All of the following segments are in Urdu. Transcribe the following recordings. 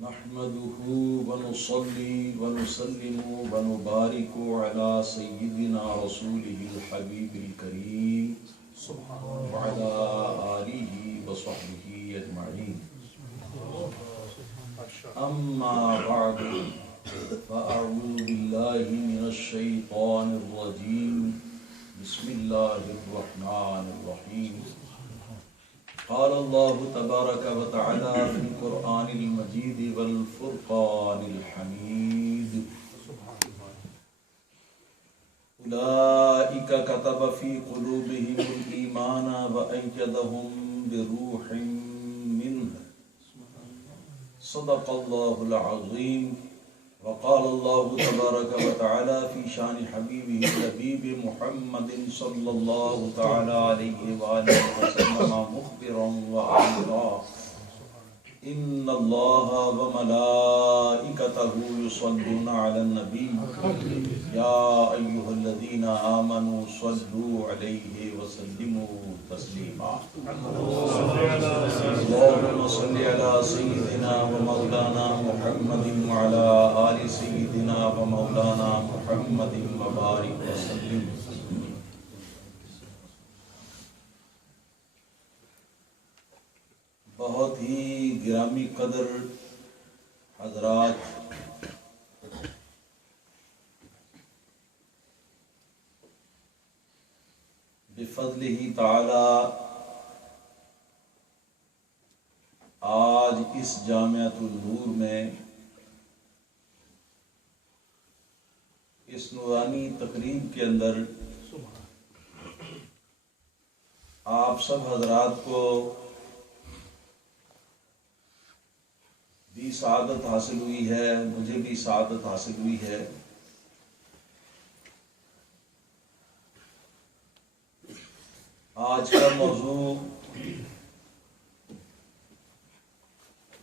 نحمده ونصلي ونسلم ونبارك على سيدنا رسوله الحبيب الكريم وعلى آله وصحبه أجمعين. أما بعد فأعوذ بالله من الشيطان الرجيم. بسم الله الرحمن الرحيم. قال الله تبارك وتعالى في القرآن المجيد والفرقان الحميد: أولئك كتب في قلوبهم الإيمان وأيدهم بروح منه. صدق الله العظيم. وقال الله تبارك وتعالى في شان حبيبه الحبيب محمد صلى الله تعالى عليه وآله وسلم مخبرا وآمرا: إن الله وملائكته يصلون على النبي يا أيها الذين آمنوا صلوا عليه وسلموا تسليما. اللهم صل على سيدنا ومولانا محمد وعلى آل سيدنا ومولانا محمد وبارك وسلم. بہت ہی گرامی قدر حضرات، بفضلہ تعالی آج اس جامعۃ النور میں اس نورانی تقریب کے اندر آپ سب حضرات کو بھی سعادت حاصل ہوئی ہے، مجھے بھی سعادت حاصل ہوئی ہے۔ آج کا موضوع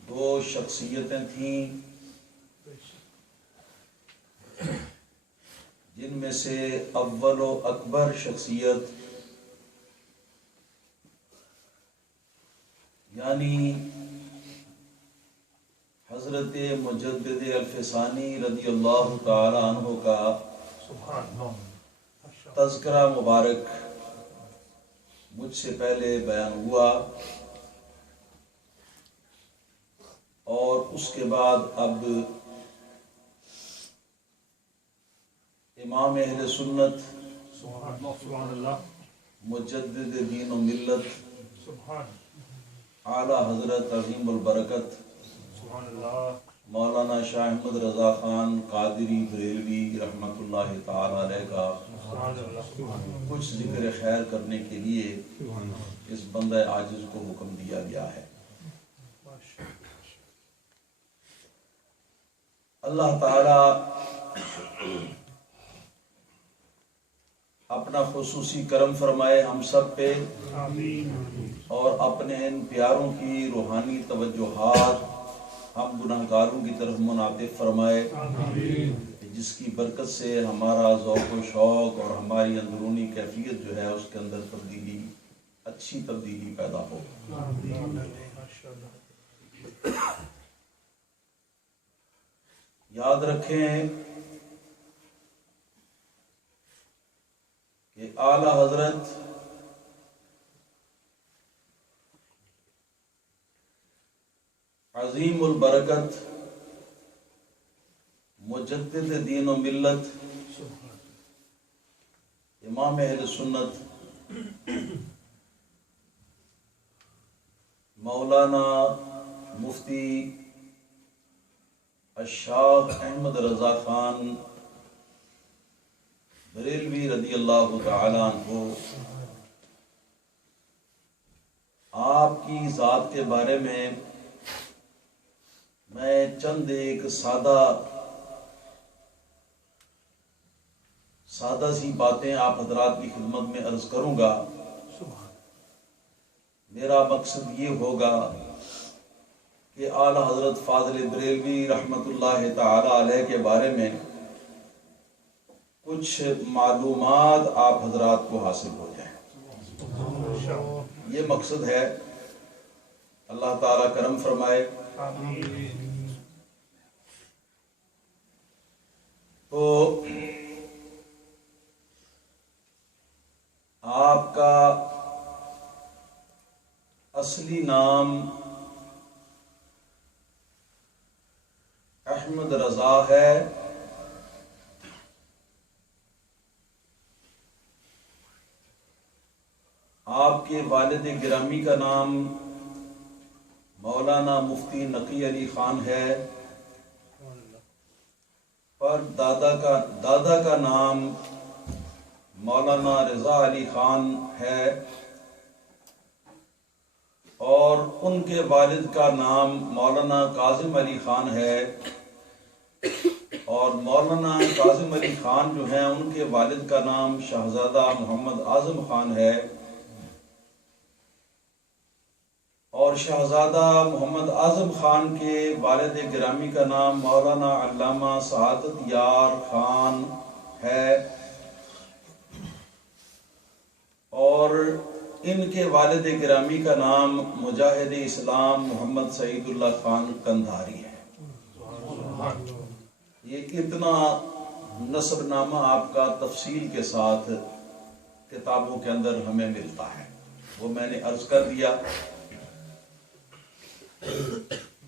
دو شخصیتیں تھیں جن میں سے اول و اکبر شخصیت یعنی حضرت مجدد الفسانی رضی اللہ تعالی عنہ کا تذکرہ مبارک مجھ سے پہلے بیان ہوا، اور اس کے بعد اب امام اہل سنت مجدد دین و ملت اعلی حضرت عظیم البرکت مولانا شاہ احمد رضا خان قادری بریلوی رحمۃ اللہ تعالی علیہ کا کچھ ذکر خیر کرنے کے لیے اس بندہ عاجز کو حکم دیا گیا ہے۔ اللہ تعالی اپنا خصوصی کرم فرمائے ہم سب پہ، اور اپنے ان پیاروں کی روحانی توجہات ہم گناہگاروں کی طرف منعطف فرمائے، جس کی برکت سے ہمارا ذوق و شوق اور ہماری اندرونی کیفیت جو ہے اس کے اندر تبدیلی، اچھی تبدیلی پیدا ہو۔ یاد رکھیں کہ اعلی حضرت عظیم البرکت مجدد دین و ملت امام اہل سنت مولانا مفتی الشاہ احمد رضا خان بریلوی رضی اللہ تعالی عنہ آپ کی ذات کے بارے میں میں چند ایک سادہ سی باتیں آپ حضرات کی خدمت میں عرض کروں گا۔ میرا مقصد یہ ہوگا کہ اعلی حضرت فاضل بریلوی رحمۃ اللہ تعالی علیہ کے بارے میں کچھ معلومات آپ حضرات کو حاصل ہو جائیں، یہ مقصد ہے۔ اللہ تعالیٰ کرم فرمائے۔ تو آپ کا اصلی نام احمد رضا ہے، آپ کے والد گرامی کا نام مولانا مفتی نقی علی خان ہے، اور دادا کا نام مولانا رضا علی خان ہے، اور ان کے والد کا نام مولانا کاظم علی خان ہے، اور مولانا کاظم علی خان جو ہیں ان کے والد کا نام شہزادہ محمد اعظم خان ہے، اور شہزادہ محمد اعظم خان کے والد گرامی کا نام مولانا علامہ سعادت یار خان ہے، اور ان کے والد گرامی کا نام مجاہد اسلام محمد سعید اللہ خان قندھاری ہے۔ یہ اتنا نسب نامہ آپ کا تفصیل کے ساتھ کتابوں کے اندر ہمیں ملتا ہے، وہ میں نے عرض کر دیا۔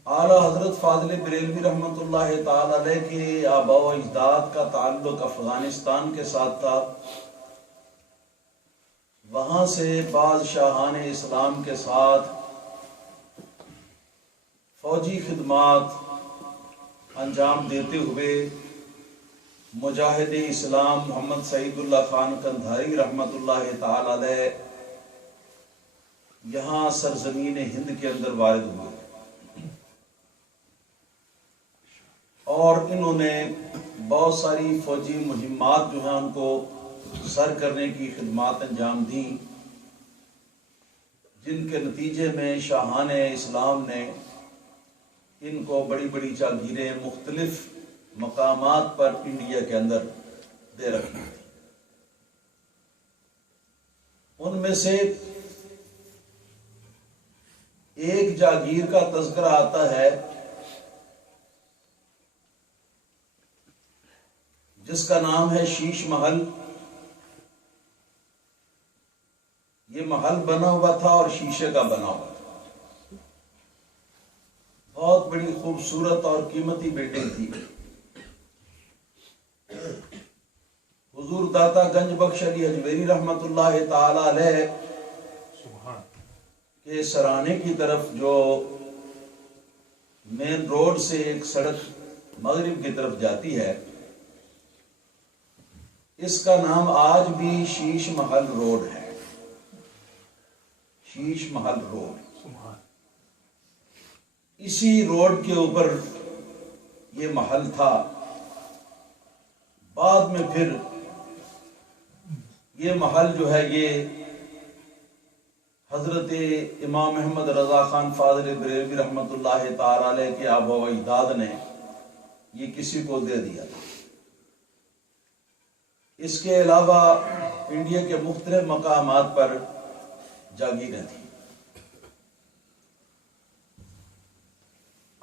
اعلیٰ حضرت فاضل بریلوی رحمۃ اللہ تعالی علیہ کے آباء و اجداد کا تعلق افغانستان کے ساتھ تھا، وہاں سے بعض شاہان اسلام کے ساتھ فوجی خدمات انجام دیتے ہوئے مجاہد اسلام محمد سعید اللہ خان قندھاری رحمۃ اللہ تعالی علیہ یہاں سرزمین ہند کے اندر وارد ہوئے، اور انہوں نے بہت ساری فوجی مہمات جو ہیں ان کو سر کرنے کی خدمات انجام دیں، جن کے نتیجے میں شاہان اسلام نے ان کو بڑی بڑی جاگیریں مختلف مقامات پر انڈیا کے اندر دے رکھی تھی۔ ان میں سے ایک جاگیر کا تذکرہ آتا ہے جس کا نام ہے شیش محل۔ یہ محل بنا ہوا تھا اور شیشے کا بنا ہوا تھا، بہت بڑی خوبصورت اور قیمتی بلڈنگ تھی۔ حضور داتا گنج بخش علی اجمیری رحمت اللہ تعالی علیہ کے سرانے کی طرف جو مین روڈ سے ایک سڑک مغرب کی طرف جاتی ہے، اس کا نام آج بھی شیش محل روڈ ہے، شیش محل روڈ۔ اسی روڈ کے اوپر یہ محل تھا۔ بعد میں پھر یہ محل جو ہے یہ حضرت امام احمد رضا خان فاضل بریلوی رحمت اللہ تعالی علیہ کے آباء و اجداد نے یہ کسی کو دے دیا تھا۔ اس کے علاوہ انڈیا کے مختلف مقامات پر جاگیریں تھیں۔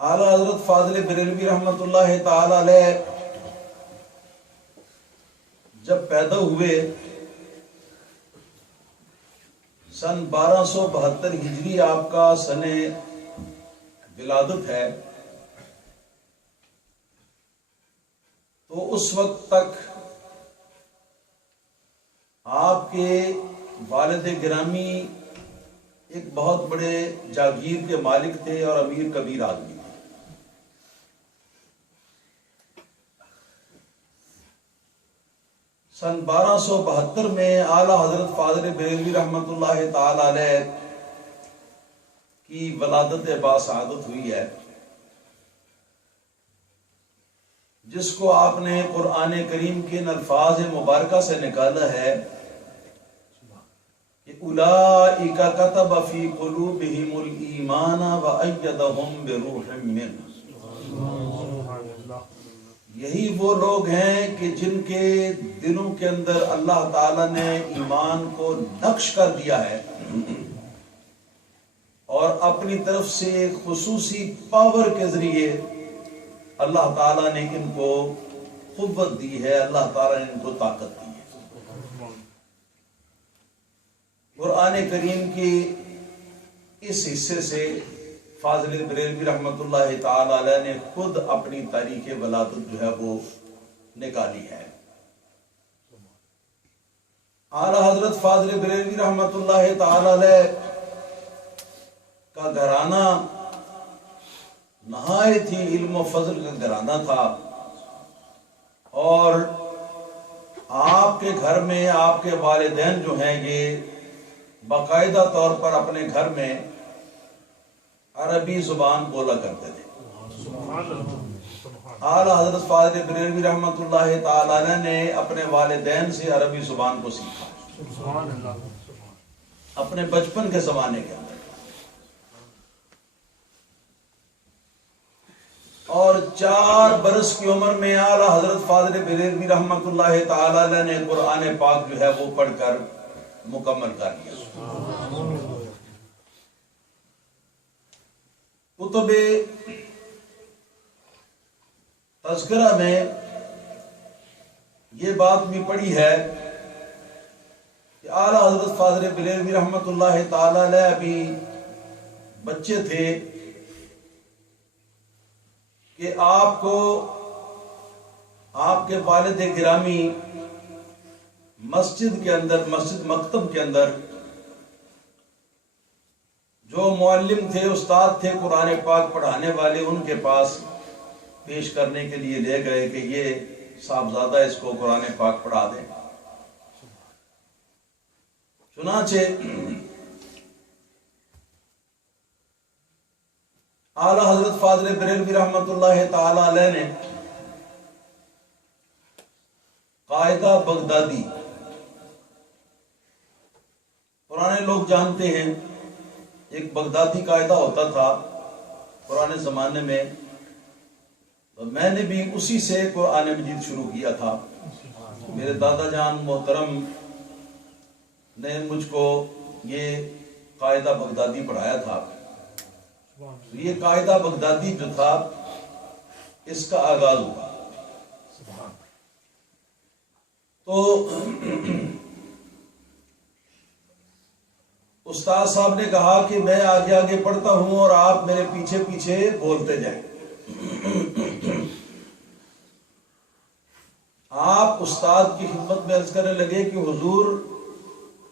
اعلیٰ حضرت فاضل بریلوی رحمت اللہ تعالی علیہ جب پیدا ہوئے سن 1272 ہجری آپ کا سن ولادت ہے، تو اس وقت تک آپ کے والد گرامی ایک بہت بڑے جاگیر کے مالک تھے اور امیر کبیر آدمی تھے۔ سن 1272 میں اعلیٰ حضرت فاضل بریلوی رحمت اللہ تعالی علیہ کی ولادت باسعادت ہوئی ہے، جس کو آپ نے قرآن کریم کے ان الفاظ مبارکہ سے نکالا ہے کہ اولئک کتب فی قلوبہم الایمان وأیدہم بروح منہ۔ یہی وہ لوگ ہیں کہ جن کے دلوں کے اندر اللہ تعالیٰ نے ایمان کو نقش کر دیا ہے، اور اپنی طرف سے خصوصی پاور کے ذریعے اللہ تعالیٰ نے ان کو قوت دی ہے، اللہ تعالیٰ نے ان کو طاقت دی ہے۔ قرآن کریم کی اس حصے سے فاضل بریلوی رحمۃ اللہ تعالی علیہ نے خود اپنی تاریخ ولادت جو ہے وہ نکالی ہے۔ اعلیٰ حضرت فاضل بریلوی رحمۃ اللہ تعالی علیہ کا گھرانہ نہایت ہی علم و فضل کا گھرانہ تھا، اور آپ کے گھر میں آپ کے والدین جو ہیں یہ باقاعدہ طور پر اپنے گھر میں عربی زبان بولا کرتے تھے۔ اعلیٰ حضرت فاضل بریلوی رحمۃ اللہ تعالی علیہ نے اپنے والدین سے عربی زبان کو سیکھا اپنے بچپن کے زمانے کے اندر، اور 4 برس کی عمر میں اعلیٰ حضرت فاضل بریلوی رحمۃ اللہ تعالی علیہ نے قرآن پاک جو ہے وہ پڑھ کر مکمل کر لیا۔ کتب تذکرہ میں یہ بات بھی پڑھی ہے کہ اعلیٰ حضرت فاضل بریلوی رحمۃ اللہ تعالی علیہ ابھی بچے تھے کہ آپ کو آپ کے والد گرامی مسجد کے اندر، مسجد مکتب کے اندر جو معلم تھے، استاد تھے قرآن پاک پڑھانے والے، ان کے پاس پیش کرنے کے لیے لے گئے کہ یہ صاحبزادہ اس کو قرآن پاک پڑھا دیں۔ چنانچہ اعلیٰ حضرت فاضل بریلوی رحمۃ اللہ تعالی علیہ نے قاعدہ بغدادی، پرانے لوگ جانتے ہیں ایک بغدادی قاعدہ ہوتا تھا پرانے زمانے میں، تو میں نے بھی اسی سے قرآن مجید شروع کیا تھا۔ میرے دادا جان محترم نے مجھ کو یہ قاعدہ بغدادی پڑھایا تھا۔ یہ قاعدہ بغدادی جو تھا اس کا آغاز ہوا، تو استاد صاحب نے کہا کہ میں آگے آگے پڑھتا ہوں اور آپ میرے پیچھے پیچھے بولتے جائیں۔ آپ استاد کی خدمت میں عرض کرنے لگے کہ حضور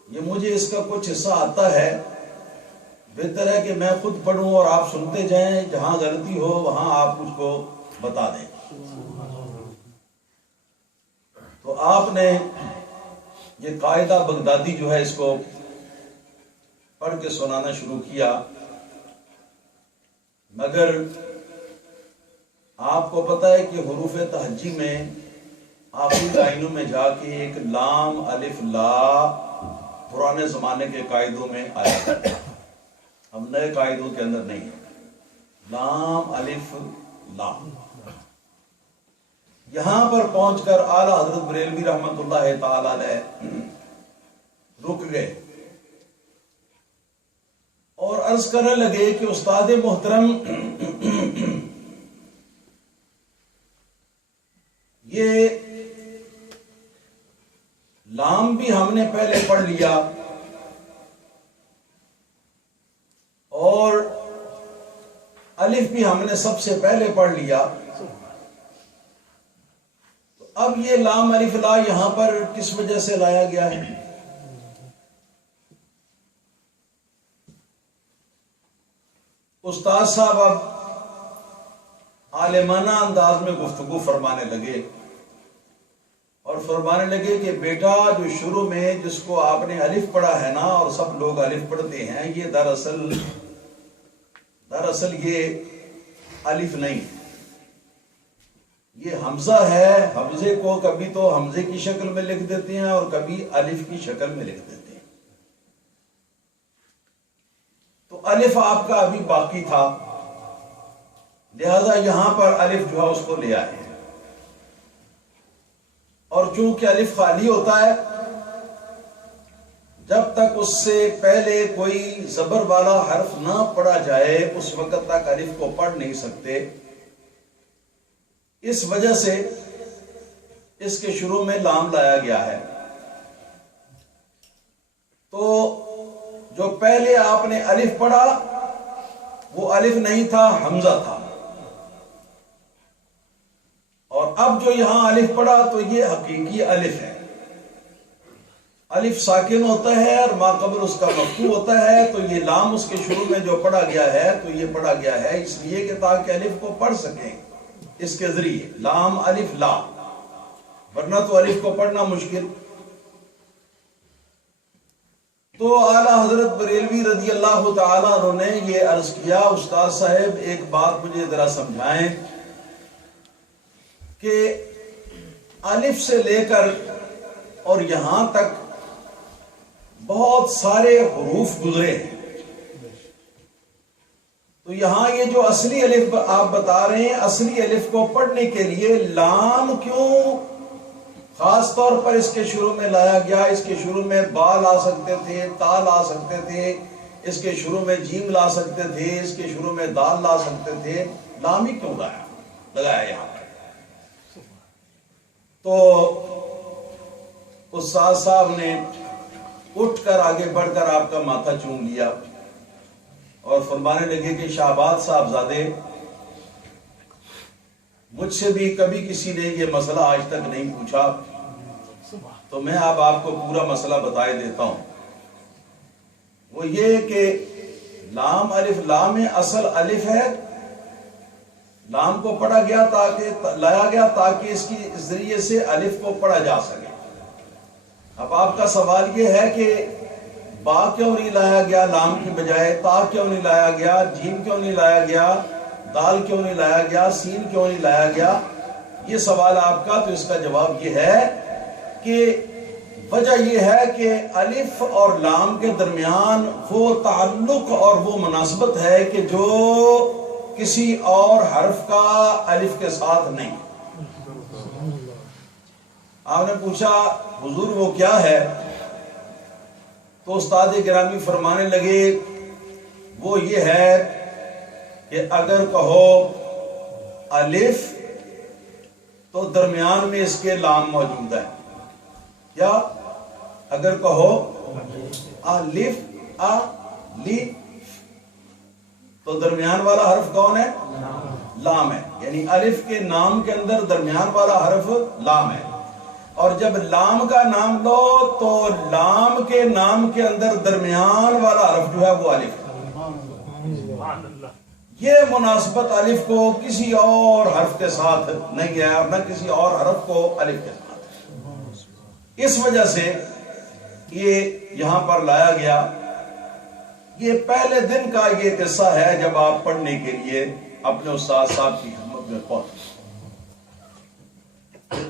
یہ مجھے اس کا کچھ حصہ آتا ہے، بہتر ہے کہ میں خود پڑھوں اور آپ سنتے جائیں، جہاں غلطی ہو وہاں آپ مجھ کو بتا دیں۔ تو آپ نے یہ قاعدہ بغدادی جو ہے اس کو پڑھ کے سنانا شروع کیا، مگر آپ کو پتہ ہے کہ حروف تہجی میں آخری لائنوں میں جا کے ایک لام الف لا پرانے زمانے کے قاعدوں میں آیا، ہم نئے قاعدوں کے اندر نہیں ہیں، لام الف لا۔ یہاں پر پہنچ کر اعلیٰ حضرت بریلوی رحمۃ اللہ تعالی علیہ رک گئے اور عرض کرنے لگے کہ استاد محترم یہ لام بھی ہم نے پہلے پڑھ لیا اور الف بھی ہم نے سب سے پہلے پڑھ لیا، تو اب یہ لام الف لا یہاں پر کس وجہ سے لایا گیا ہے؟ استاد صاحب اب عالمانہ انداز میں گفتگو فرمانے لگے اور فرمانے لگے کہ بیٹا جو شروع میں جس کو آپ نے الف پڑھا ہے نا، اور سب لوگ الف پڑھتے ہیں، یہ دراصل یہ الف نہیں، یہ حمزہ ہے۔ حمزے کو کبھی تو حمزے کی شکل میں لکھ دیتے ہیں اور کبھی الف کی شکل میں لکھ دیتے ہیں، تو الف آپ کا ابھی باقی تھا، لہذا یہاں پر الف جو ہے اس کو لے آئے، اور چونکہ الف خالی ہوتا ہے جب تک اس سے پہلے کوئی زبر والا حرف نہ پڑھا جائے اس وقت تک الف کو پڑھ نہیں سکتے، اس وجہ سے اس کے شروع میں لام لایا گیا ہے. تو جو پہلے آپ نے الف پڑھا وہ الف نہیں تھا، حمزہ تھا، اور اب جو یہاں الف پڑھا تو یہ حقیقی الف ہے. الف ساکن ہوتا ہے اور ما قبل اس کا مفتوح ہوتا ہے، تو یہ لام اس کے شروع میں جو پڑھا گیا ہے تو یہ پڑھا گیا ہے اس لیے کہ تاکہ الف کو پڑھ سکیں اس کے ذریعے، لام الف لا، ورنہ تو الف کو پڑھنا مشکل. تو اعلیٰ حضرت بریلوی رضی اللہ تعالیٰ عنہ نے یہ عرض کیا، استاد صاحب ایک بات مجھے ذرا سمجھائیں کہ الف سے لے کر اور یہاں تک بہت سارے حروف گزرے ہیں، تو یہاں یہ جو اصلی الف آپ بتا رہے ہیں، اصلی الف کو پڑھنے کے لیے لام کیوں خاص طور پر اس کے شروع میں لایا گیا؟ اس کے شروع میں با لا سکتے تھے، تا لا سکتے تھے، اس کے شروع میں جیم لا سکتے تھے، اس کے شروع میں دال لا سکتے تھے، لام ہی کیوں لگایا یہاں پر؟ تو استاد صاحب نے اٹھ کر آگے بڑھ کر آپ کا ماتھا چوم لیا اور فرمانے لگے کہ شہباز صاحبزادے، مجھ سے بھی کبھی کسی نے یہ مسئلہ آج تک نہیں پوچھا، تو میں اب آپ کو پورا مسئلہ بتائے دیتا ہوں. وہ یہ کہ لام الف لام اصل الف ہے، لام کو پڑھا گیا تاکہ لایا گیا تاکہ اس کی ذریعے سے الف کو پڑھا جا سکے. اب آپ کا سوال یہ ہے کہ با کیوں نہیں لایا گیا لام کی بجائے، تا کیوں نہیں لایا گیا، جیم کیوں نہیں لایا گیا، دال کیوں نہیں لایا گیا، سین کیوں نہیں لایا گیا؟ یہ سوال آپ کا، تو اس کا جواب یہ ہے کہ وجہ یہ ہے کہ الف اور لام کے درمیان وہ تعلق اور وہ مناسبت ہے کہ جو کسی اور حرف کا الف کے ساتھ نہیں. آپ نے پوچھا حضور وہ کیا ہے؟ تو استاد گرامی فرمانے لگے وہ یہ ہے کہ اگر کہو الف تو درمیان میں اس کے لام موجود ہے، یا اگر کہو الف الف تو درمیان والا حرف کون ہے؟ لام ہے. یعنی الف کے نام کے اندر درمیان والا حرف لام ہے، اور جب لام کا نام لو تو لام کے نام کے اندر درمیان والا حرف جو ہے وہ الف ہے. یہ مناسبت الف کو کسی اور حرف کے ساتھ نہیں ہے، اور نہ کسی اور حرف کو الف کے ساتھ. اس وجہ سے یہ یہاں پر لایا گیا. یہ پہلے دن کا یہ قصہ ہے جب آپ پڑھنے کے لیے اپنے استاد صاحب کی خدمت میں پہنچے.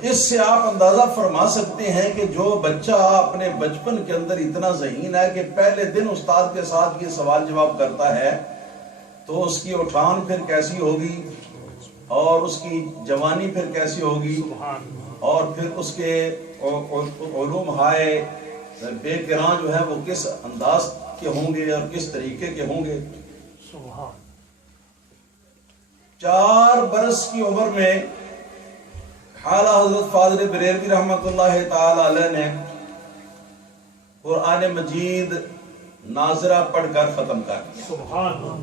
اس سے آپ اندازہ فرما سکتے ہیں کہ جو بچہ اپنے بچپن کے اندر اتنا ذہین ہے کہ پہلے دن استاد کے ساتھ یہ سوال جواب کرتا ہے، تو اس کی اٹھان پھر کیسی ہوگی، اور اس کی جوانی پھر کیسی ہوگی، اور پھر اس کے علوم ہائے بے کران جو ہے وہ کس انداز کے ہوں گے اور کس طریقے کے ہوں گے. 4 برس کی عمر میں اعلیٰ حضرت فاضل بریلوی رحمۃ اللہ تعالی علیہ نے قرآن مجید ناظرہ پڑھ کر ختم کر دیا.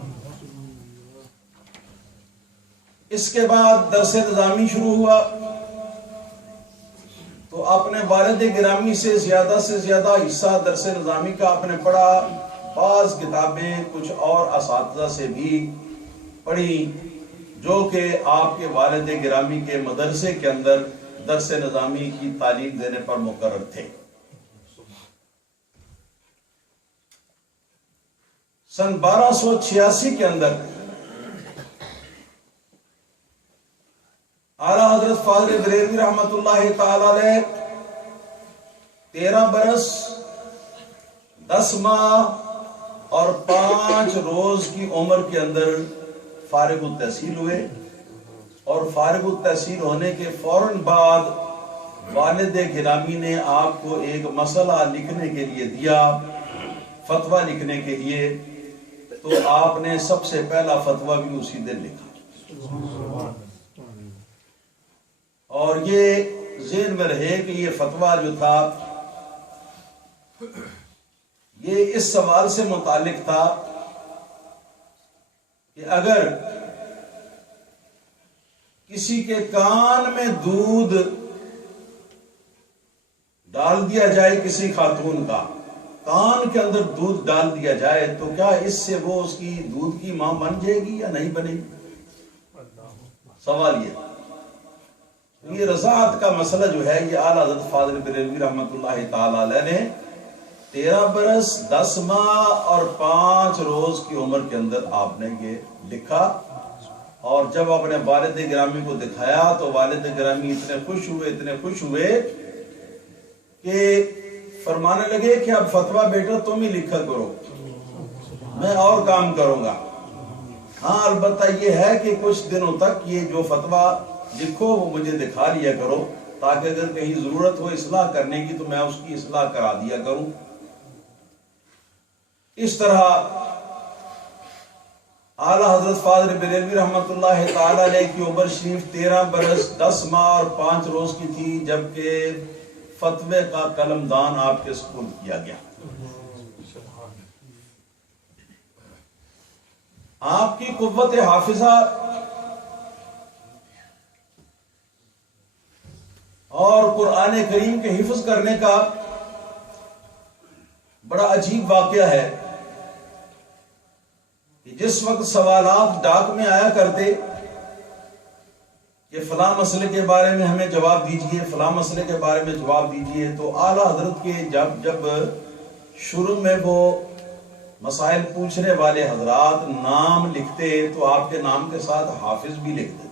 اس کے بعد درس نظامی شروع ہوا، تو اپنے والد گرامی سے زیادہ حصہ درس نظامی کا آپ نے پڑھا. بعض کتابیں کچھ اور اساتذہ سے بھی پڑھی جو کہ آپ کے والد گرامی کے مدرسے کے اندر درس نظامی کی تعلیم دینے پر مقرر تھے. سن 1286 کے اندر اعلیٰ حضرت فاضل بریلوی رحمۃ اللہ تعالی علیہ 13 برس 10 ماہ اور 5 روز کی عمر کے اندر فارغ التحصیل ہوئے، اور فارغ التحصیل ہونے کے فوراً بعد والد گرامی نے آپ کو ایک مسئلہ لکھنے کے لیے دیا، فتویٰ لکھنے کے لیے. تو آپ نے سب سے پہلا فتویٰ بھی اسی دن لکھا، اور یہ ذہن میں رہے کہ یہ فتویٰ جو تھا یہ اس سوال سے متعلق تھا کہ اگر کسی کے کان میں دودھ ڈال دیا جائے، کسی خاتون کا کان کے اندر دودھ ڈال دیا جائے، تو کیا اس سے وہ اس کی دودھ کی ماں بن جائے گی یا نہیں بنے گی؟ سوال یہ رضاعت کا مسئلہ جو ہے یہ اعلیٰ حضرت فاضل بریلوی رحمۃ اللہ تعالی علیہ نے 13 برس 10 ماہ اور 5 روز کی عمر کے اندر آپ نے یہ لکھا، اور جب اپنے والد گرامی کو دکھایا تو والد گرامی اتنے خوش ہوئے کہ فرمانے لگے کہ اب فتویٰ بیٹا تم ہی لکھا کرو، میں اور کام کروں گا۔ ہاں البتہ یہ ہے کہ کچھ دنوں تک یہ جو فتویٰ لکھو وہ مجھے دکھا لیا کرو، تاکہ اگر کہیں ضرورت ہو اصلاح کرنے کی تو میں اس کی اصلاح کرا دیا کروں۔ اس طرح اعلیٰ حضرت فاضل بریلوی رحمۃ اللہ تعالی علیہ کی عمر شریف 13 برس 10 ماہ اور 5 روز کی تھی جبکہ فتوے کا قلم دان آپ کے سپرد کیا گیا۔ آپ کی قوت حافظہ اور قرآن کریم کے حفظ کرنے کا بڑا عجیب واقعہ ہے کہ جس وقت سوالات ڈاک میں آیا کرتے کہ فلاں مسئلے کے بارے میں ہمیں جواب دیجئے، فلاں مسئلے کے بارے میں جواب دیجئے، تو اعلیٰ حضرت کے جب شروع میں وہ مسائل پوچھنے والے حضرات نام لکھتے تو آپ کے نام کے ساتھ حافظ بھی لکھ دیتے،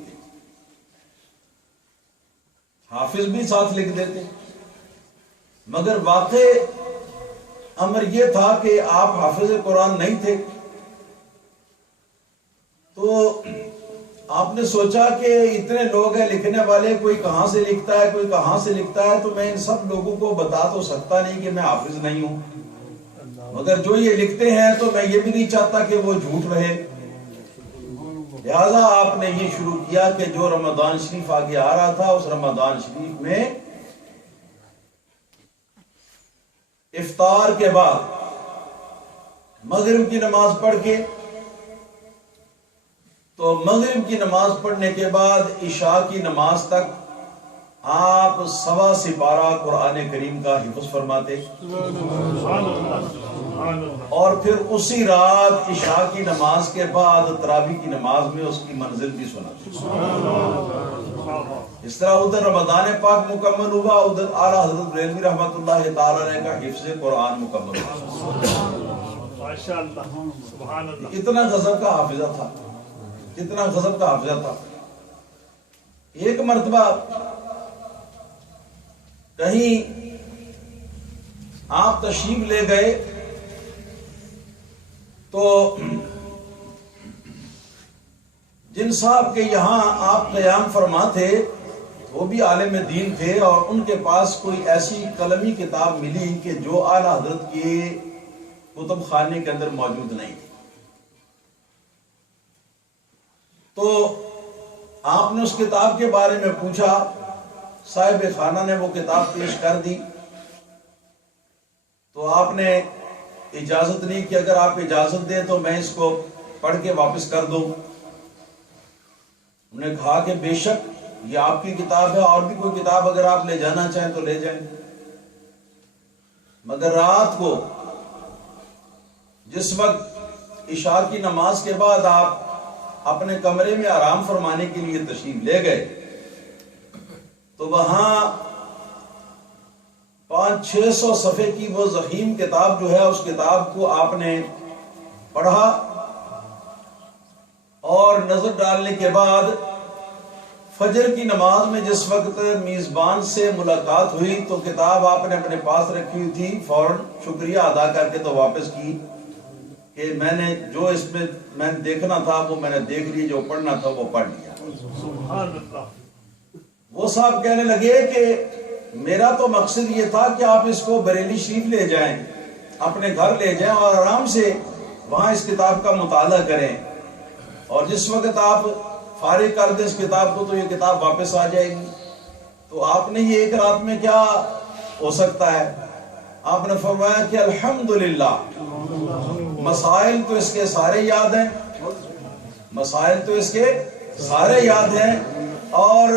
حافظ بھی ساتھ لکھ دیتے، مگر واقع امر یہ تھا کہ آپ حافظ قرآن نہیں تھے۔ تو آپ نے سوچا کہ اتنے لوگ ہیں لکھنے والے، کوئی کہاں سے لکھتا ہے کوئی کہاں سے لکھتا ہے، تو میں ان سب لوگوں کو بتا تو سکتا نہیں کہ میں حافظ نہیں ہوں، مگر جو یہ لکھتے ہیں تو میں یہ بھی نہیں چاہتا کہ وہ جھوٹ رہے، لہذا آپ نے یہ شروع کیا کہ جو رمضان شریف آگے آ رہا تھا اس رمضان شریف میں افطار کے بعد مغرب کی نماز پڑھ کے، تو مغرب کی نماز پڑھنے کے بعد عشاء کی نماز تک آپ 1.25 سپارہ قرآن کریم کا حفظ فرماتے، اور پھر اسی رات عشاء کی نماز کے بعد تراویح کی نماز میں اس کی منزل بھی سناتے۔ اس طرح ادھر رمضان پاک مکمل ہوا، ادھر اعلیٰ حضرت بریلوی رحمۃ اللہ تعالی علیہ کا حفظ قرآن مکمل ہوا۔ اتنا غضب کا حافظہ تھا، اتنا غضب کا حافظہ تھا۔ ایک مرتبہ کہیں آپ تشریف لے گئے تو جن صاحب کے یہاں آپ قیام فرما تھے وہ بھی عالم دین تھے، اور ان کے پاس کوئی ایسی قلمی کتاب ملی کہ جو اعلیٰ حضرت کے کتب خانے کے اندر موجود نہیں تھی، تو آپ نے اس کتاب کے بارے میں پوچھا، صاحب خانہ نے وہ کتاب پیش کر دی، تو آپ نے اجازت نہیں کہ اگر آپ اجازت دیں تو میں اس کو پڑھ کے واپس کر دوں۔ انہوں نے کہا کہ بے شک یہ آپ کی کتاب ہے، اور بھی کوئی کتاب اگر آپ لے جانا چاہیں تو لے جائیں، مگر رات کو جس وقت عشاء کی نماز کے بعد آپ اپنے کمرے میں آرام فرمانے کے لیے تشریف لے گئے تو وہاں 500-600 صفحے کی وہ ضخیم کتاب جو ہے اس کتاب کو آپ نے پڑھا، اور نظر ڈالنے کے بعد فجر کی نماز میں جس وقت میزبان سے ملاقات ہوئی تو کتاب آپ نے اپنے پاس رکھی ہوئی تھی، فوراً شکریہ ادا کر کے تو واپس کی کہ میں نے جو اس میں میں نے دیکھنا تھا وہ میں نے دیکھ لی، جو پڑھنا تھا وہ پڑھ لیا۔ وہ صاحب کہنے لگے کہ میرا تو مقصد یہ تھا کہ آپ اس کو بریلی شریف لے جائیں، اپنے گھر لے جائیں اور آرام سے وہاں اس کتاب کا مطالعہ کریں، اور جس وقت آپ فارغ کر دیں اس کتاب کو تو یہ کتاب واپس آ جائے گی۔ تو آپ نے یہ ایک رات میں کیا ہو سکتا ہے؟ آپ نے فرمایا کہ الحمدللہ مسائل تو اس کے سارے یاد ہیں، مسائل تو اس کے سارے یاد ہیں، اور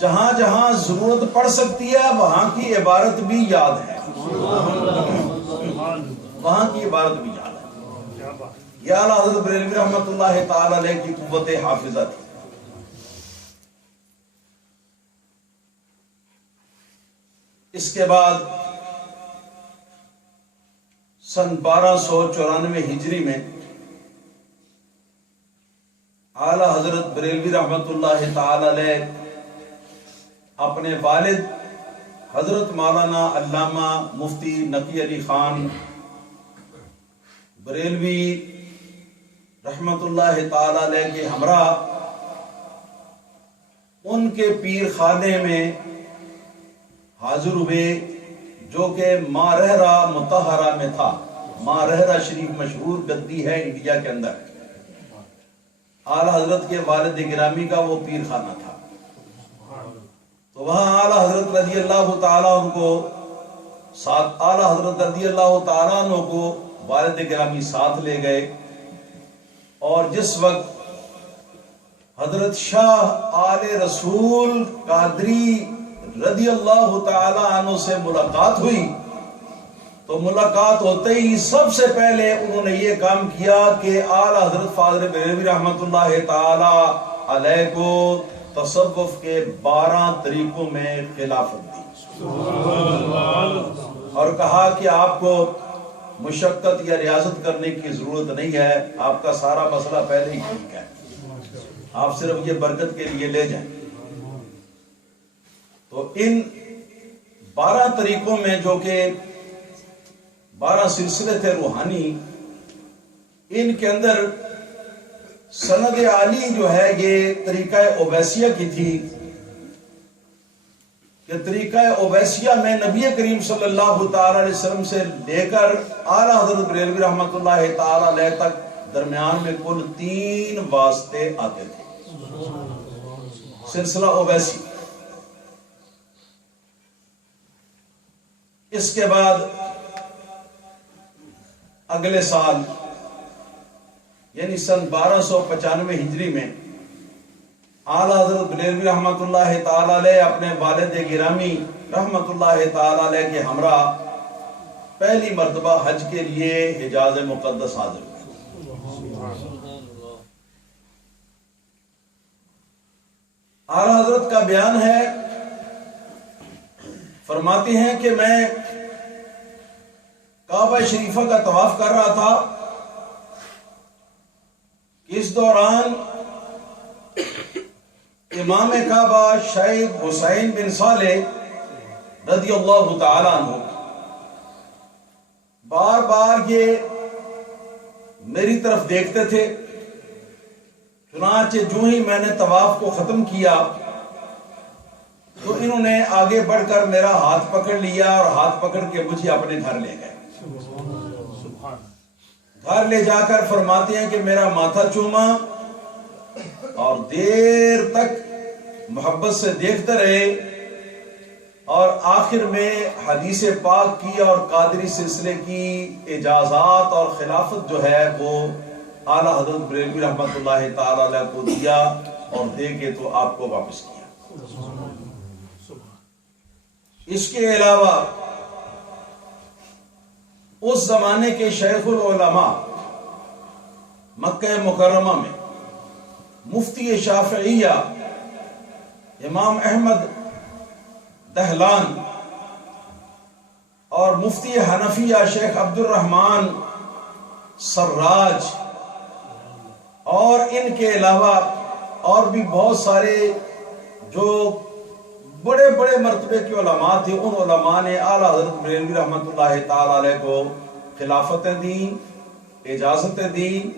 جہاں جہاں ضرورت پڑ سکتی ہے وہاں کی عبارت بھی یاد ہے، وہاں کی عبارت بھی یاد ہے۔ یہ اعلیٰ حضرت بریلوی رحمۃ اللہ تعالی علیہ کی قوت حافظہ تھی۔ اس کے بعد سن 1294 ہجری میں اعلیٰ حضرت بریلوی رحمۃ اللہ تعالی علیہ اپنے والد حضرت مولانا علامہ مفتی نقی علی خان بریلوی رحمۃ اللہ تعالی علیہ کے ہمراہ ان کے پیر خانے میں حاضر ہوئے، جو کہ مارہرہ مطہرہ میں تھا۔ مارہرہ شریف مشہور گدی ہے انڈیا کے اندر، اعلیٰ حضرت کے والد گرامی کا وہ پیر خانہ تھا۔ تو وہاں اعلیٰ حضرت رضی اللہ تعالیٰ عنہ کو ساتھ، اعلیٰ حضرت رضی اللہ تعالیٰ عنہ کو والد گرامی ساتھ لے گئے، اور جس وقت حضرت شاہ آل رسول قادری رضی اللہ تعالی عنہ سے ملاقات ہوئی، تو ملاقات ہوتے ہی سب سے پہلے انہوں نے یہ کام کیا کہ اعلیٰ حضرت فاضل بریلوی رحمۃ اللہ تعالی علیہ کو تصوف کے 12 طریقوں میں خلافت دی، اور کہا کہ آپ کو مشقت یا ریاضت کرنے کی ضرورت نہیں ہے، آپ کا سارا مسئلہ پہلے ہی ٹھیک ہے، آپ صرف یہ برکت کے لیے لے جائیں۔ تو ان 12 طریقوں میں، جو کہ 12 سلسلے تھے روحانی، ان کے اندر سند عالی جو ہے یہ طریقہ اویسیہ کی تھی، کہ طریقہ اویسیہ میں نبی کریم صلی اللہ تعالی علیہ وسلم سے لے کر اعلیٰ حضرت بریلوی رحمۃ اللہ تعالی علیہ تک درمیان میں کل 3 واسطے آتے تھے، سلسلہ اویسی۔ اس کے بعد اگلے سال یعنی سن 1295 ہجری میں اعلیٰ حضرت بریلوی رحمۃ اللہ تعالی علیہ اپنے والد گرامی رحمۃ اللہ تعالی علیہ کے ہمراہ پہلی مرتبہ حج کے لیے حجاز مقدس حاضر ہوئے۔ اعلیٰ حضرت کا بیان ہے، فرماتے ہیں کہ میں کعبہ شریفہ کا طواف کر رہا تھا، اس دوران امام کعبہ شیخ حسین بن صالح رضی اللہ تعالی عنہ بار بار یہ میری طرف دیکھتے تھے، چنانچہ جو ہی میں نے طواف کو ختم کیا تو انہوں نے آگے بڑھ کر میرا ہاتھ پکڑ لیا، اور ہاتھ پکڑ کے مجھے اپنے گھر لے گئے۔ گھر لے جا کر فرماتے ہیں کہ میرا ماتھا چوما اور دیر تک محبت سے دیکھتے رہے، اور آخر میں حدیث پاک کی اور قادری سلسلے کی اجازات اور خلافت جو ہے وہ اعلیٰ حضرت بریلوی رحمۃ اللہ تعالی علیہ کو دیا، اور دے کے تو آپ کو واپس کیا۔ اس کے علاوہ اس زمانے کے شیخ العلماء مکہ مکرمہ میں مفتی شافعیہ امام احمد دہلان اور مفتی حنفیہ شیخ عبد الرحمن سراج، اور ان کے علاوہ اور بھی بہت سارے جو بڑے بڑے مرتبے کے علماء تھے، ان علماء نے اعلیٰ حضرت بریلوی رحمۃ اللہ تعالی علیہ کو خلافتیں دیں، اجازتیں دیں،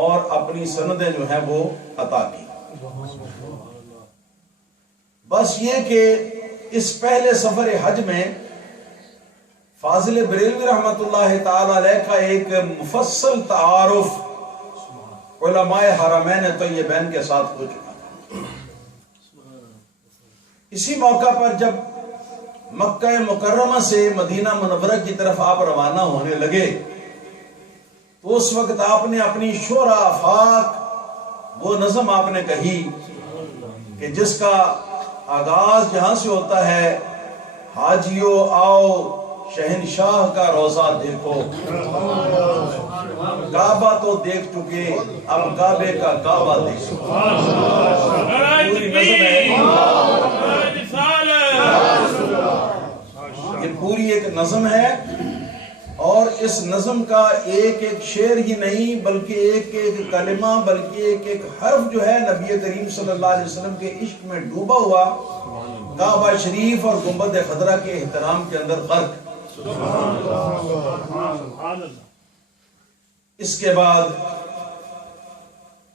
اور اپنی سندیں جو ہیں وہ عطا کی۔ بس یہ کہ اس پہلے سفر حج میں فاضل بریلوی رحمۃ اللہ تعالی علیہ کا ایک مفصل تعارف علماء حرمین طیبین کے ساتھ ہو چکا تھا۔ اسی موقع پر جب مکہ مکرمہ سے مدینہ منورہ کی طرف آپ روانہ ہونے لگے تو اس وقت آپ نے اپنی شورا آفاق وہ نظم آپ نے کہی کہ جس کا آغاز جہاں سے ہوتا ہے، حاجیو آؤ شہنشاہ کا روضہ دیکھو، کعبہ تو دیکھ چکے اب کعبے کا کعبہ دیکھو۔ پوری نظم ہے، یہ پوری ایک نظم ہے، اور اس نظم کا ایک ایک شعر ہی نہیں بلکہ ایک ایک کلمہ، بلکہ ایک ایک حرف جو ہے نبی کریم صلی اللہ علیہ وسلم کے عشق میں ڈوبا ہوا، کعبہ شریف اور گنبد خضرا کے احترام کے اندر غرق۔ اس کے بعد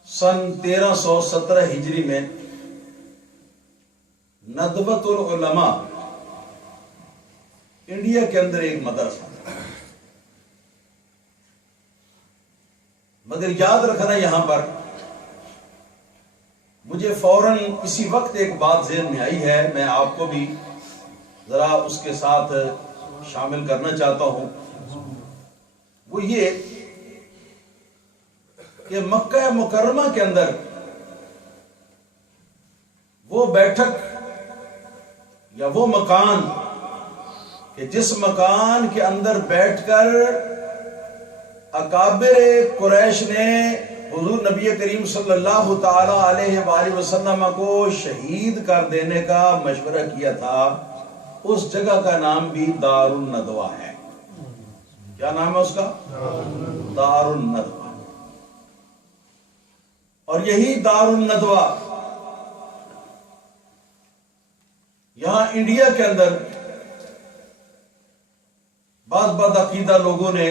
سن 1317 ہجری میں ندوۃ العلماء انڈیا کے اندر ایک مدرسہ، مگر یاد رکھنا یہاں پر مجھے فوراً اسی وقت ایک بات ذہن میں آئی ہے، میں آپ کو بھی ذرا اس کے ساتھ شامل کرنا چاہتا ہوں، وہ یہ کہ مکہ مکرمہ کے اندر وہ بیٹھک یا وہ مکان کہ جس مکان کے اندر بیٹھ کر اکابر قریش نے حضور نبی کریم صلی اللہ تعالی علیہ وآلہ وسلم کو شہید کر دینے کا مشورہ کیا تھا، اس جگہ کا نام بھی دار الندوہ ہے۔ کیا نام ہے اس کا؟ دار الندوہ۔ اور یہی دار الندوہ یہاں انڈیا کے اندر بعض بدعقیدہ لوگوں نے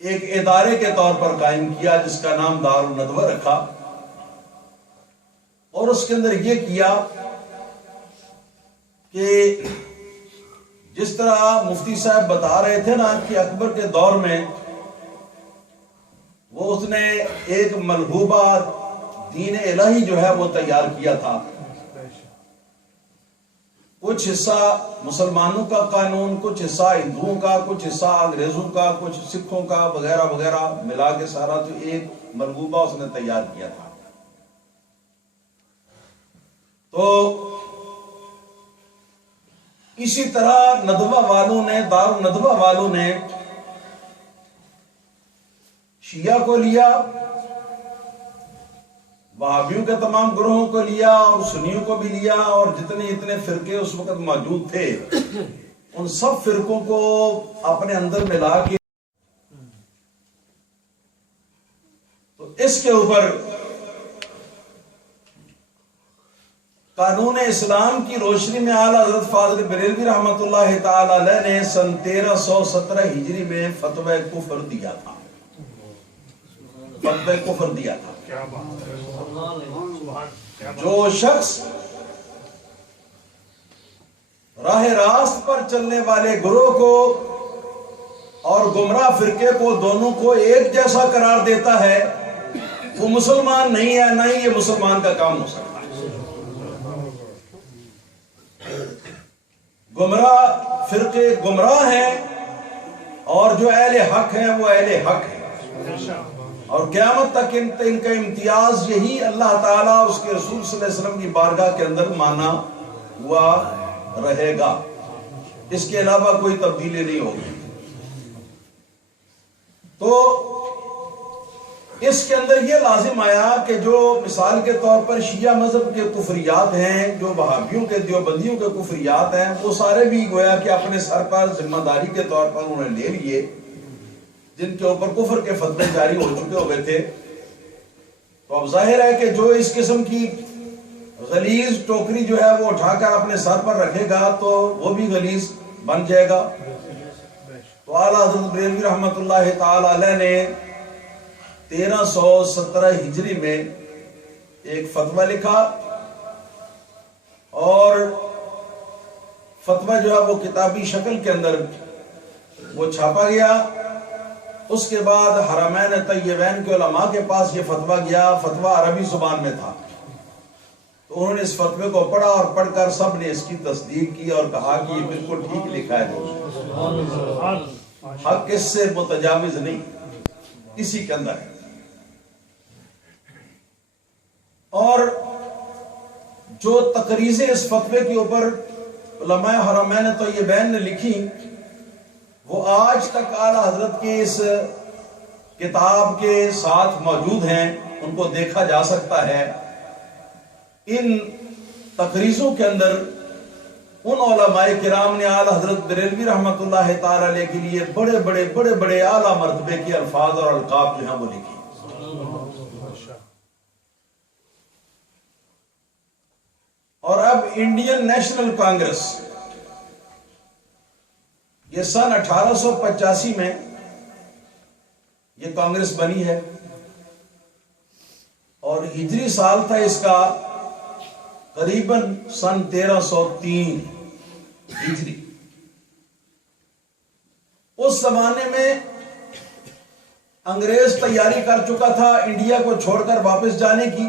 ایک ادارے کے طور پر قائم کیا جس کا نام دار الندوہ رکھا، اور اس کے اندر یہ کیا کہ جس طرح مفتی صاحب بتا رہے تھے نا کہ اکبر کے دور میں وہ اس نے ایک ملحوبہ دین الہی جو ہے وہ تیار کیا تھا، کچھ حصہ مسلمانوں کا قانون، کچھ حصہ ہندوؤں کا، کچھ حصہ انگریزوں کا، کچھ سکھوں کا وغیرہ وغیرہ ملا کے سارا تو ایک ملحوبہ اس نے تیار کیا تھا۔ تو اسی طرح ندوہ والوں نے، دار الندوہ والوں نے شیعہ کو لیا، وہابیوں کے تمام گروہوں کو لیا اور سنیوں کو بھی لیا، اور جتنے فرقے اس وقت موجود تھے ان سب فرقوں کو اپنے اندر ملا کے تو اس کے اوپر قانون اسلام کی روشنی میں اعلیٰ حضرت فاضل بریلوی رحمۃ اللہ تعالی علیہ نے سن 1317 ہجری میں فتوی کفر دیا تھا، فتوی کفر دیا تھا۔ جو شخص راہ راست پر چلنے والے گروہ کو اور گمراہ فرقے کو دونوں کو ایک جیسا قرار دیتا ہے وہ مسلمان نہیں ہے، نہ ہی یہ مسلمان کا کام ہو سکتا ہے۔ گمراہ فرقے گمراہ ہیں اور جو اہل حق ہیں وہ اہل حق ہیں، اور قیامت تک ان کا امتیاز یہی اللہ تعالیٰ اور اس کے رسول صلی اللہ علیہ وسلم کی بارگاہ کے اندر مانا ہوا رہے گا، اس کے علاوہ کوئی تبدیلی نہیں ہوگی۔ تو اس کے اندر یہ لازم آیا کہ جو مثال کے طور پر شیعہ مذہب کے کفریات ہیں، جو وہابیوں کے دیوبندیوں کے کفریات ہیں، وہ سارے بھی گویا کہ اپنے سر پر ذمہ داری کے طور پر انہوں نے لے لیے، جن کے اوپر کفر کے فتوے جاری ہو چکے ہوئے تھے۔ تو اب ظاہر ہے کہ جو اس قسم کی غلیظ ٹوکری جو ہے وہ اٹھا کر اپنے سر پر رکھے گا تو وہ بھی غلیظ بن جائے گا۔ تو اعلیٰ حضرت بریلوی رحمۃ اللہ تعالی علیہ نے 1317 ہجری میں ایک فتویٰ لکھا، اور فتویٰ جو ہے وہ کتابی شکل کے اندر وہ چھاپا گیا۔ اس کے بعد حرمین طیبین کے علماء کے پاس یہ فتویٰ گیا، فتویٰ عربی زبان میں تھا، تو انہوں نے اس فتوے کو پڑھا اور پڑھ کر سب نے اس کی تصدیق کی اور کہا کہ یہ بالکل ٹھیک لکھا ہے دوست، حق اس سے متجاوز نہیں، اسی کے اندر ہے۔ اور جو تقریزیں اس فتوے کے اوپر علماء حرمین طیبین نے لکھی، وہ آج تک اعلیٰ حضرت کے اس کتاب کے ساتھ موجود ہیں، ان کو دیکھا جا سکتا ہے۔ ان تقریزوں کے اندر ان علماء کرام نے اعلیٰ حضرت بریلوی رحمۃ اللہ تعالی علیہ کے لیے بڑے بڑے اعلیٰ مرتبے کے الفاظ اور القاب جو ہیں وہ لکھی۔ اور اب انڈین نیشنل کانگریس یہ سن 1885 میں یہ کانگریس بنی ہے، اور ہجری سال تھا اس کا قریباً سن 1303 ہجری۔ اس زمانے میں انگریز تیاری کر چکا تھا انڈیا کو چھوڑ کر واپس جانے کی،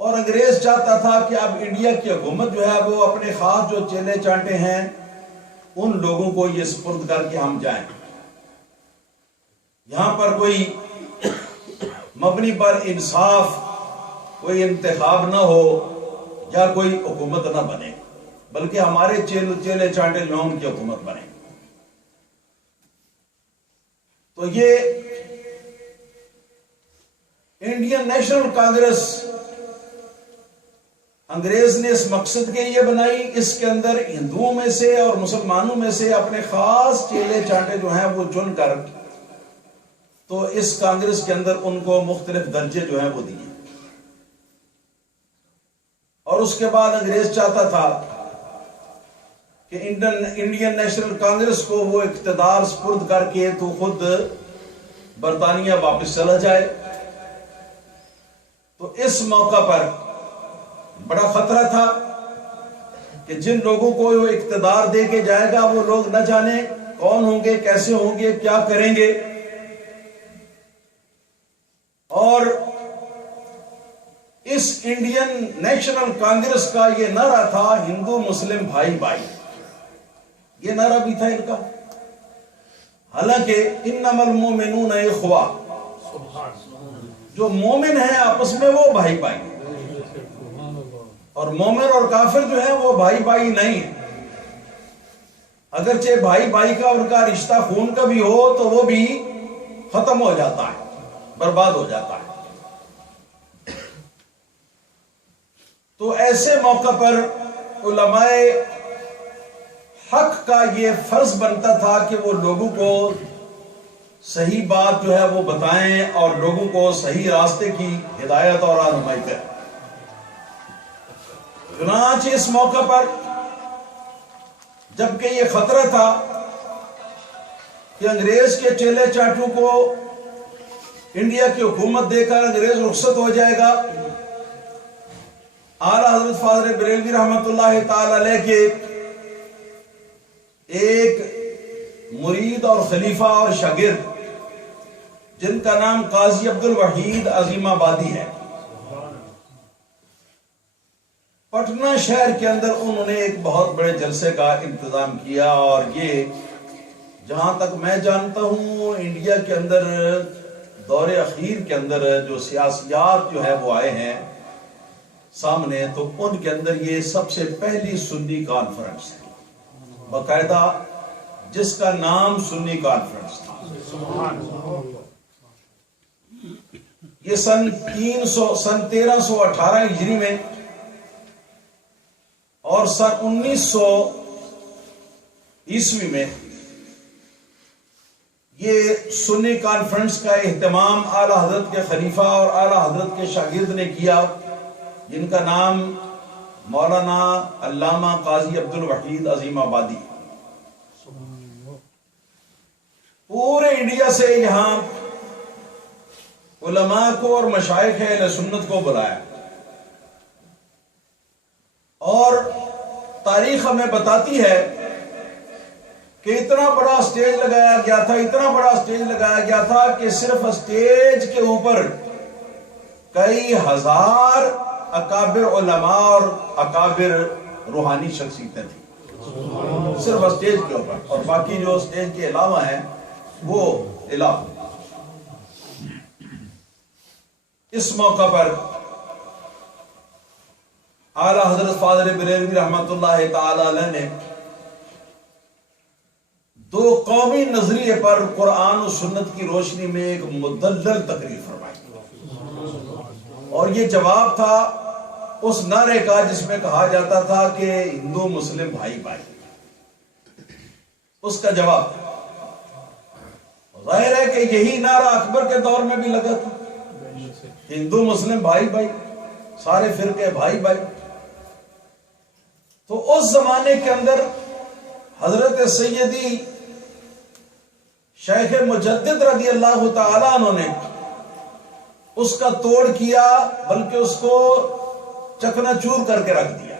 اور انگریز چاہتا تھا کہ اب انڈیا کی حکومت جو ہے وہ اپنے خاص جو چیلے چانٹے ہیں ان لوگوں کو یہ سپرد کر کے ہم جائیں، یہاں پر کوئی مبنی پر انصاف کوئی انتخاب نہ ہو یا کوئی حکومت نہ بنے، بلکہ ہمارے چیلے چانٹے لوگوں کی حکومت بنے۔ تو یہ انڈین نیشنل کانگریس انگریز نے اس مقصد کے لیے بنائی، اس کے اندر ہندوؤں میں سے اور مسلمانوں میں سے اپنے خاص چیلے چانٹے جو ہیں وہ چن کر تو اس کانگریس کے اندر ان کو مختلف درجے جو ہیں وہ دیے۔ اور اس کے بعد انگریز چاہتا تھا کہ انڈین نیشنل کانگریس کو وہ اقتدار سپرد کر کے تو خود برطانیہ واپس چلا جائے۔ تو اس موقع پر بڑا خطرہ تھا کہ جن لوگوں کو وہ اقتدار دے کے جائے گا وہ لوگ نہ جانے کون ہوں گے، کیسے ہوں گے، کیا کریں گے۔ اور اس انڈین نیشنل کانگریس کا یہ نعرہ تھا ہندو مسلم بھائی بھائی، یہ نعرہ بھی تھا ان کا۔ حالانکہ انما المؤمنون اخوہ، جو مومن ہیں آپس میں وہ بھائی بھائی، اور مومن اور کافر جو ہیں وہ بھائی بھائی نہیں ہیں۔ اگرچہ بھائی بھائی کا ان کا رشتہ خون کا بھی ہو تو وہ بھی ختم ہو جاتا ہے، برباد ہو جاتا ہے۔ تو ایسے موقع پر علماء حق کا یہ فرض بنتا تھا کہ وہ لوگوں کو صحیح بات جو ہے وہ بتائیں اور لوگوں کو صحیح راستے کی ہدایت اور رہنمائی کریں۔ چنانچہ اس موقع پر جبکہ یہ خطرہ تھا کہ انگریز کے چیلے چاٹوں کو انڈیا کی حکومت دے کر انگریز رخصت ہو جائے گا، اعلیٰ حضرت فاضل بریلوی رحمۃ اللہ تعالی علیہ کے ایک مرید اور خلیفہ اور شاگرد جن کا نام قاضی عبد الوحید عظیم آبادی ہے، پٹنہ شہر کے اندر انہوں نے ایک بہت بڑے جلسے کا انتظام کیا۔ اور یہ جہاں تک میں جانتا ہوں انڈیا کے اندر دور اخیر کے اندر جو سیاسیات جو ہے وہ آئے ہیں سامنے، تو ان کے اندر یہ سب سے پہلی سنی کانفرنس ہے باقاعدہ، جس کا نام سنی کانفرنس تھا۔ یہ سن 1318 ہجری میں اور سن 1900 عیسوی میں یہ سنی کانفرنس کا اہتمام اعلیٰ حضرت کے خلیفہ اور اعلیٰ حضرت کے شاگرد نے کیا، جن کا نام مولانا علامہ قاضی عبد الوحید عظیم آبادی۔ پورے انڈیا سے یہاں علماء کو اور مشائخ اہل سنت کو بلایا، اور تاریخ ہمیں بتاتی ہے کہ اتنا بڑا سٹیج لگایا گیا تھا کہ صرف سٹیج کے اوپر کئی ہزار اکابر علماء اور اکابر روحانی شخصیتیں تھیں صرف اسٹیج کے اوپر، اور باقی جو اسٹیج کے علاوہ ہیں وہ علاوہ۔ اس موقع پر اعلیٰ حضرت فاضل بریلوی رحمۃ اللہ تعالی علیہ نے دو قومی نظریے پر قرآن و سنت کی روشنی میں ایک مدلل تقریر فرمائی، اور یہ جواب تھا اس نعرے کا جس میں کہا جاتا تھا کہ ہندو مسلم بھائی بھائی، اس کا جواب تھا۔ ظاہر ہے کہ یہی نعرہ اکبر کے دور میں بھی لگا تھا، ہندو مسلم بھائی بھائی، سارے فرقے بھائی بھائی۔ تو اس زمانے کے اندر حضرت سیدی شیخ مجدد رضی اللہ تعالیٰ عنہ نے اس کا توڑ کیا، بلکہ اس کو چکنا چور کر کے رکھ دیا،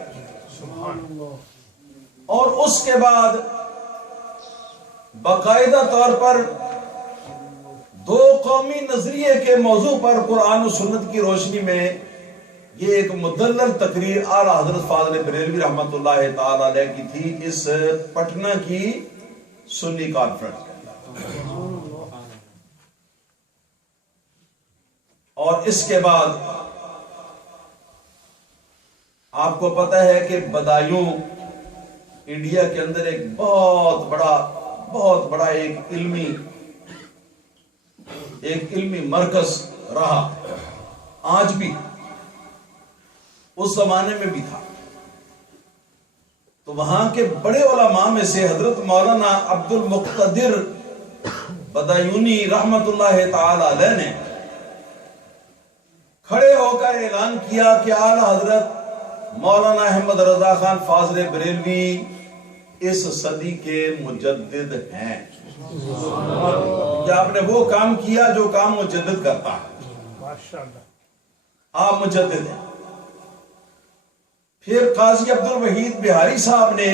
اور اس کے بعد باقاعدہ طور پر دو قومی نظریے کے موضوع پر قرآن و سنت کی روشنی میں یہ ایک مدلل تقریر اعلیٰ حضرت فاضل بریلوی رحمۃ اللہ تعالی علیہ کی تھی اس پٹنہ کی سنی کانفرنس میں۔ اور اس کے بعد آپ کو پتہ ہے کہ بدایوں انڈیا کے اندر ایک بہت بڑا ایک علمی مرکز رہا، آج بھی، اس زمانے میں بھی تھا۔ تو وہاں کے بڑے علماء میں سے حضرت مولانا عبد المقتدر بدایونی رحمت اللہ تعالی علیہ نے کھڑے ہو کر اعلان کیا کہ اعلیٰ حضرت مولانا احمد رضا خان فاضل بریلوی اس صدی کے مجدد ہیں۔ آپ نے وہ کام کیا جو کام مجدد کرتا ہے، آپ مجدد ہیں۔ پھر قاضی عبد الوحید بہاری صاحب نے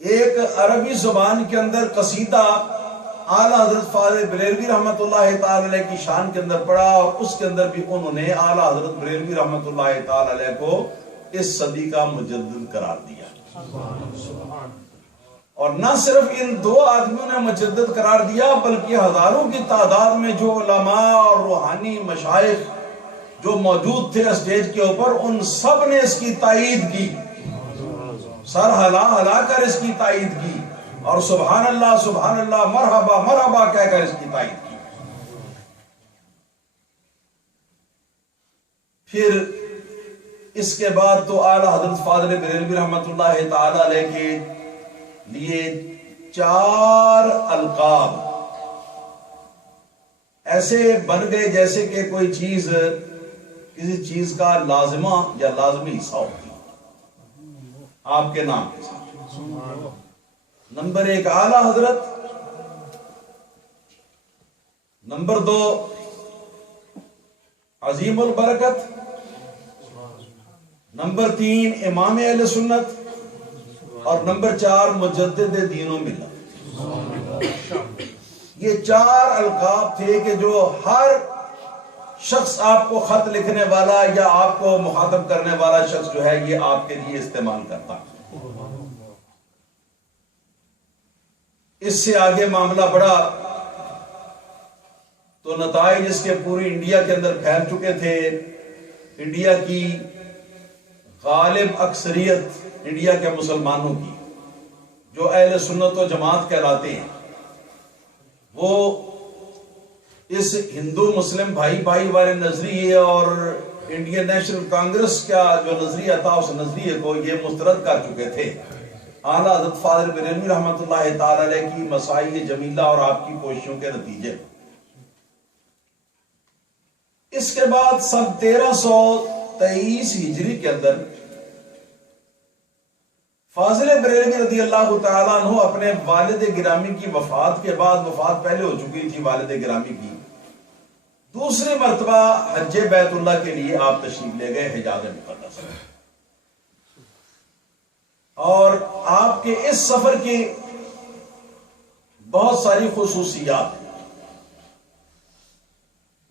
ایک عربی زبان کے اندر قصیدہ اعلیٰ حضرت فاضل بریلوی رحمت اللہ تعالی علیہ کی شان کے اندر پڑھا، اور اس کے اندر بھی انہوں نے اعلیٰ حضرت بریلوی رحمت اللہ تعالی علیہ کو اس صدی کا مجدد قرار دیا۔ اور نہ صرف ان دو آدمیوں نے مجدد قرار دیا، بلکہ ہزاروں کی تعداد میں جو علماء اور روحانی مشائخ جو موجود تھے اسٹیج کے اوپر، ان سب نے اس کی تائید کی، سر ہلا کر اس کی تائید کی، اور سبحان اللہ مرحبا مرحبا کہہ کر اس کی تائید کی۔ پھر اس کے بعد تو اعلیٰ حضرت فاضل بریلوی رحمت اللہ تعالی علیہ کے لیے 4 القاب ایسے بن گئے جیسے کہ کوئی چیز کسی چیز کا لازمہ یا لازمی حصہ ہوتی ہے آپ کے نام کے ساتھ۔ نمبر 1 اعلیٰ حضرت، نمبر 2 عظیم البرکت، نمبر 3 امام اہل سنت، اور نمبر 4 مجدد دین و ملت۔ یہ 4 القاب تھے کہ جو ہر شخص آپ کو خط لکھنے والا یا آپ کو مخاطب کرنے والا شخص جو ہے یہ آپ کے لیے استعمال کرتا۔ اس سے آگے معاملہ بڑھا تو نتائج اس کے پوری انڈیا کے اندر پھیل چکے تھے۔ انڈیا کی غالب اکثریت انڈیا کے مسلمانوں کی جو اہل سنت و جماعت کہلاتے ہیں، وہ اس ہندو مسلم بھائی بھائی والے نظریے اور انڈین نیشنل کانگریس کا جو نظریہ تھا اس نظریے کو یہ مسترد کر چکے تھے اعلیٰ حضرت فاضل بریلوی رحمت اللہ تعالی علیہ کی مساعی جمیلہ اور آپ کی کوششوں کے نتیجے۔ اس کے بعد سن 1323 ہجری کے اندر فاضل بریلوی رضی اللہ تعالیٰ عنہ اپنے والد گرامی کی وفات کے بعد، وفات پہلے ہو چکی تھی والد گرامی کی، دوسری مرتبہ حج بیت اللہ کے لیے آپ تشریف لے گئے حجاز مقدس، اور آپ کے اس سفر کی بہت ساری خصوصیات ہیں۔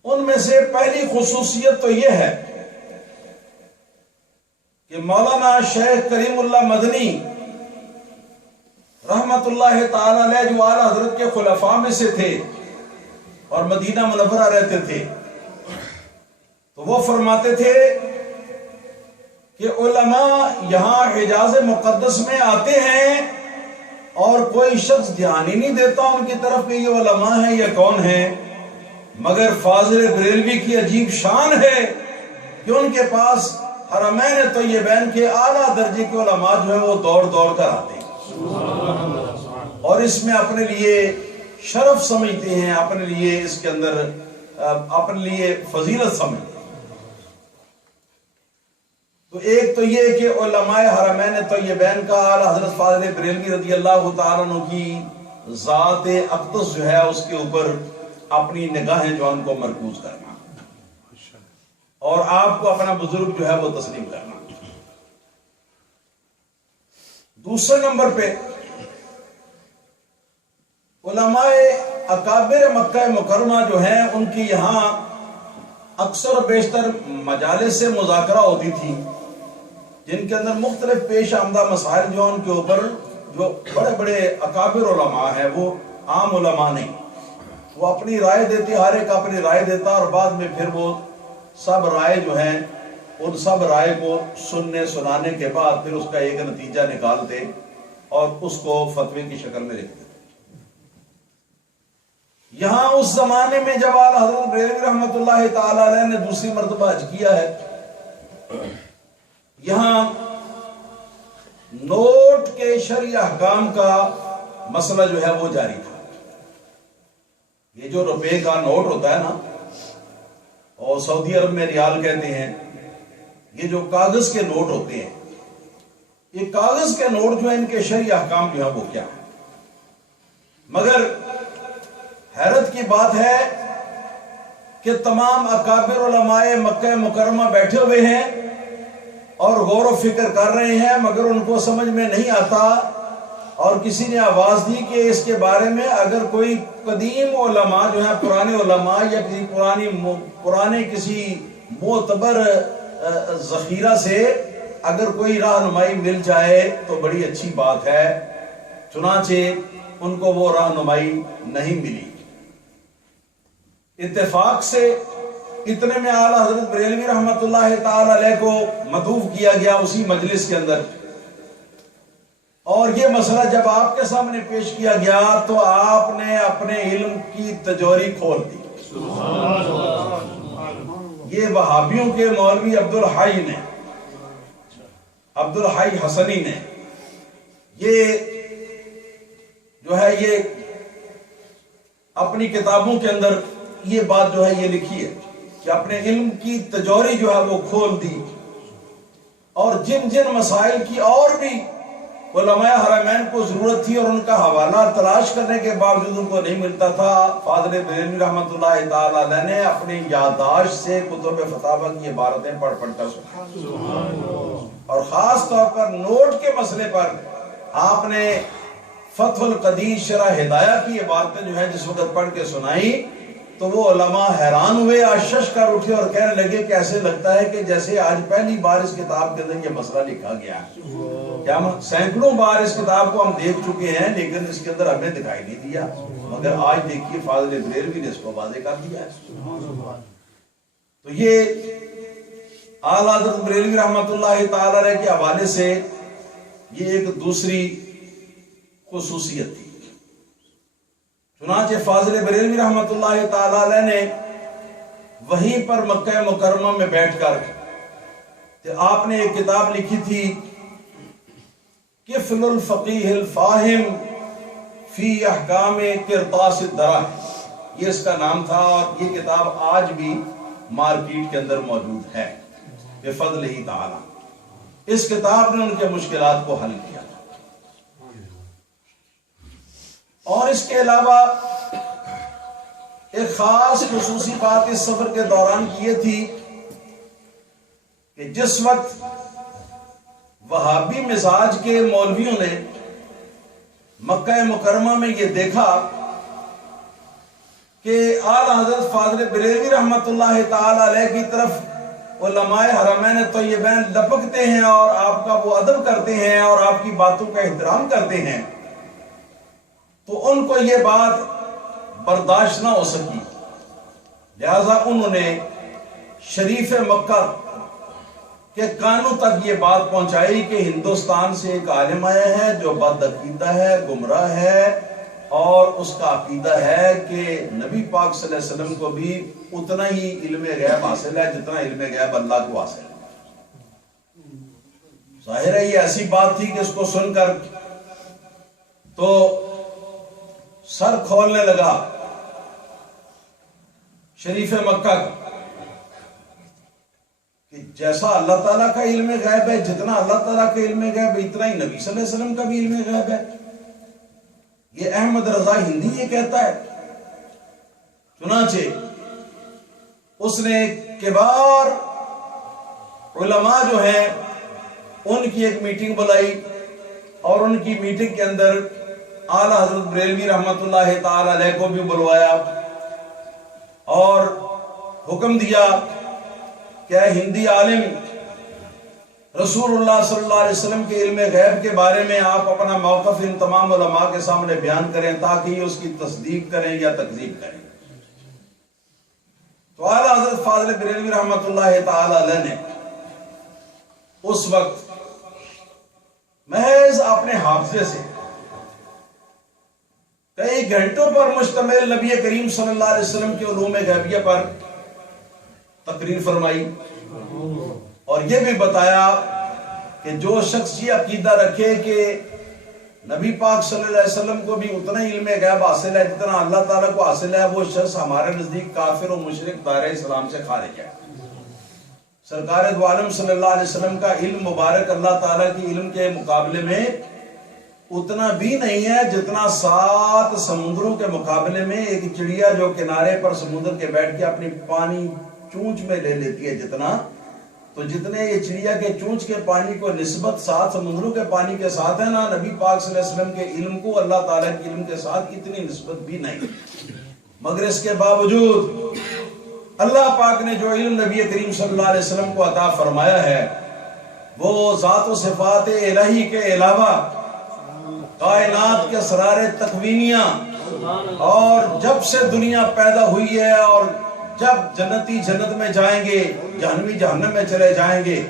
ان میں سے پہلی خصوصیت تو یہ ہے کہ مولانا شیخ کریم اللہ مدنی رحمت اللہ تعالی علیہ جو اعلیٰ حضرت کے خلفاء میں سے تھے اور مدینہ منورہ رہتے تھے، تو وہ فرماتے تھے کہ علماء یہاں حجاز مقدس میں آتے ہیں اور کوئی شخص دھیان ہی نہیں دیتا ان کی طرف کہ یہ علماء ہیں یا کون ہیں، مگر فاضل بریلوی کی عجیب شان ہے کہ ان کے پاس حرمین طیبین کے اعلیٰ درجے کے علماء جو ہیں وہ دوڑ دوڑ کر آتے ہیں اور اس میں اپنے لیے شرف سمجھتے ہیں، اپنے لیے اس کے اندر اپنے لیے فضیلت سمجھتے ہیں۔ تو ایک تو یہ کہ علماء حرمین طیبین کا اعلیٰ حضرت فاضل بریلوی رضی اللہ تعالیٰ عنہ کی ذات اقدس جو ہے اس کے اوپر اپنی نگاہیں جو ان کو مرکوز کرنا اور آپ کو اپنا بزرگ جو ہے وہ تسلیم کرنا۔ دوسرے نمبر پہ علماء اکابر مکہ مکرمہ جو ہیں ان کی یہاں اکثر و بیشتر مجالس سے مذاکرہ ہوتی تھی، جن کے اندر مختلف پیش آمدہ مسائل جو ان کے اوپر جو بڑے بڑے اکابر علماء ہیں وہ عام علماء نہیں، وہ اپنی رائے دیتے، ہر ایک اپنی رائے دیتا اور بعد میں پھر وہ سب رائے جو ہیں ان سب رائے کو سننے سنانے کے بعد پھر اس کا ایک نتیجہ نکالتے اور اس کو فتوے کی شکل میں لکھتے۔ یہاں اس زمانے میں جب اعلیٰ حضرت بریلوی رحمت اللہ تعالی علیہ نے دوسری مرتبہ حج کیا ہے، یہاں نوٹ کے شرعی احکام کا مسئلہ جو ہے وہ جاری تھا۔ یہ جو روپے کا نوٹ ہوتا ہے نا، اور سعودی عرب میں ریال کہتے ہیں، یہ جو کاغذ کے نوٹ ہوتے ہیں، یہ کاغذ کے نوٹ جو ہیں ان کے شرعی احکام جو ہے وہ کیا ہے؟ مگر حیرت کی بات ہے کہ تمام اکابر علماء مکہ مکرمہ بیٹھے ہوئے ہیں اور غور و فکر کر رہے ہیں، مگر ان کو سمجھ میں نہیں آتا، اور کسی نے آواز دی کہ اس کے بارے میں اگر کوئی قدیم علماء جو ہیں، پرانے علماء یا کسی پرانے کسی معتبر ذخیرہ سے اگر کوئی رہنمائی مل جائے تو بڑی اچھی بات ہے۔ چنانچہ ان کو وہ رہنمائی نہیں ملی۔ اتفاق سے اتنے میں اعلیٰ حضرت بریلوی رحمت اللہ تعالی علیہ کو مدعو کیا گیا اسی مجلس کے اندر، اور یہ مسئلہ جب آپ کے سامنے پیش کیا گیا تو آپ نے اپنے علم کی تجوری کھول دی۔ یہ وہابیوں کے مولوی عبدالحی حسنی نے یہ جو ہے یہ اپنی کتابوں کے اندر یہ بات جو ہے یہ لکھی ہے کہ اپنے علم کی تجوری جو ہے وہ کھول دی، اور جن جن مسائل کی اور بھی علماء حرمین کو ضرورت تھی اور ان کا حوالہ تلاش کرنے کے باوجود ان کو نہیں ملتا تھا، فاضل بریلوی رحمت اللہ تعالی علیہ نے اپنی یادداشت سے کتب فتاوی کی عبارتیں پڑھ کر سنائی، اور خاص طور پر نوٹ کے مسئلے پر آپ نے فتح القدیر شرح ہدایہ کی عبارتیں جو ہے جس وقت پڑھ کے سنائی تو وہ علماء حیران ہوئے، آشش کر اٹھے اور کہنے لگے کہ ایسے لگتا ہے کہ جیسے آج پہلی بار اس کتاب کے اندر یہ مسئلہ لکھا گیا ہے۔ کیا سینکڑوں بار اس کتاب کو ہم دیکھ چکے ہیں لیکن اس کے اندر ہمیں دکھائی نہیں دیا، مگر آج دیکھیے فاضل بریلوی نے اس کو واضح کر دیا ہے۔ تو یہ اعلیٰ حضرت بریلوی رحمت اللہ تعالی علیہ کے حوالے سے یہ ایک دوسری خصوصیت تھی۔ چنانچہ فاضل بریلوی رحمت اللہ تعالی علیہ نے وہیں پر مکہ مکرمہ میں بیٹھ کر کہ آپ نے ایک کتاب لکھی تھی کفل الفقیہ الفاہم فی احکام قرطاس الدراہم، یہ اس کا نام تھا، اور یہ کتاب آج بھی مارکیٹ کے اندر موجود ہے بفضل ہی تعالی۔ اس کتاب نے ان کے مشکلات کو حل کیا تھا۔ اور اس کے علاوہ ایک خاص خصوصی بات اس سفر کے دوران کی یہ تھی کہ جس وقت وہابی مزاج کے مولویوں نے مکہ مکرمہ میں یہ دیکھا کہ اعلیٰ حضرت فاضل بریلوی رحمت اللہ تعالی علیہ کی طرف علماء حرمین طیبین لپکتے ہیں اور آپ کا وہ ادب کرتے ہیں اور آپ کی باتوں کا احترام کرتے ہیں، تو ان کو یہ بات برداشت نہ ہو سکی، لہذا انہوں نے شریف مکہ کے کانوں تک یہ بات پہنچائی کہ ہندوستان سے ایک عالم آیا ہے جو بد عقیدہ ہے، گمراہ ہے، اور اس کا عقیدہ ہے کہ نبی پاک صلی اللہ علیہ وسلم کو بھی اتنا ہی علم غیب حاصل ہے جتنا علم غیب اللہ کو حاصل ہے۔ ظاہر ہے یہ ایسی بات تھی کہ اس کو سن کر تو سر کھولنے لگا شریف مکہ کا کہ جیسا اللہ تعالیٰ کا علم غیب ہے، جتنا اللہ تعالیٰ کا علم غیب ہے اتنا ہی نبی صلی اللہ علیہ وسلم کا بھی علم غیب ہے۔ یہ احمد رضا ہندی یہ کہتا ہے۔ چنانچہ اس نے کبار علماء جو ہیں ان کی ایک میٹنگ بلائی، اور ان کی میٹنگ کے اندر اعلیٰ حضرت بریلوی رحمت اللہ تعالی علیہ کو بھی بلوایا اور حکم دیا کہ اے ہندی عالم، رسول اللہ صلی اللہ علیہ وسلم کے علم غیب کے بارے میں آپ اپنا موقف ان تمام علماء کے سامنے بیان کریں تاکہ یہ اس کی تصدیق کریں یا تکذیب کریں۔ تو اعلیٰ حضرت فاضل بریلوی رحمت اللہ تعالی علیہ نے اس وقت محض اپنے حافظے سے کئی گھنٹوں پر مشتمل نبی کریم صلی اللہ علیہ وسلم کے علوم غیبیہ پر تقریر فرمائی، اور یہ بھی بتایا کہ جو شخص یہ عقیدہ رکھے کہ نبی پاک صلی اللہ علیہ وسلم کو بھی اتنا علم غیب حاصل ہے جتنا اللہ تعالیٰ کو حاصل ہے، وہ شخص ہمارے نزدیک کافر و مشرک دائرہ اسلام سے خارج ہے۔ سرکار دو عالم صلی اللہ علیہ وسلم کا علم مبارک اللہ تعالیٰ کی علم کے مقابلے میں اتنا بھی نہیں ہے جتنا 7 سمندروں کے مقابلے میں ایک چڑیا جو کنارے پر سمندر کے بیٹھ کے اپنی پانی چونچ میں لے لیتی ہے، تو جتنے یہ چڑیا کے چونچ کے پانی کو نسبت 7 سمندروں کے پانی کے ساتھ ہے نا، نبی پاک صلی اللہ علیہ وسلم کے علم کو اللہ تعالیٰ کے علم کے ساتھ اتنی نسبت بھی نہیں۔ مگر اس کے باوجود اللہ پاک نے جو علم نبی کریم صلی اللہ علیہ وسلم کو عطا فرمایا ہے، وہ ذات و صفات الہی کے علاوہ کائنات کے اسرار تکوینیہ، اور جب سے دنیا پیدا ہوئی ہے اور جب جنتی جنت میں جائیں گے، جہنمی جہنم میں چلے جائیں گے،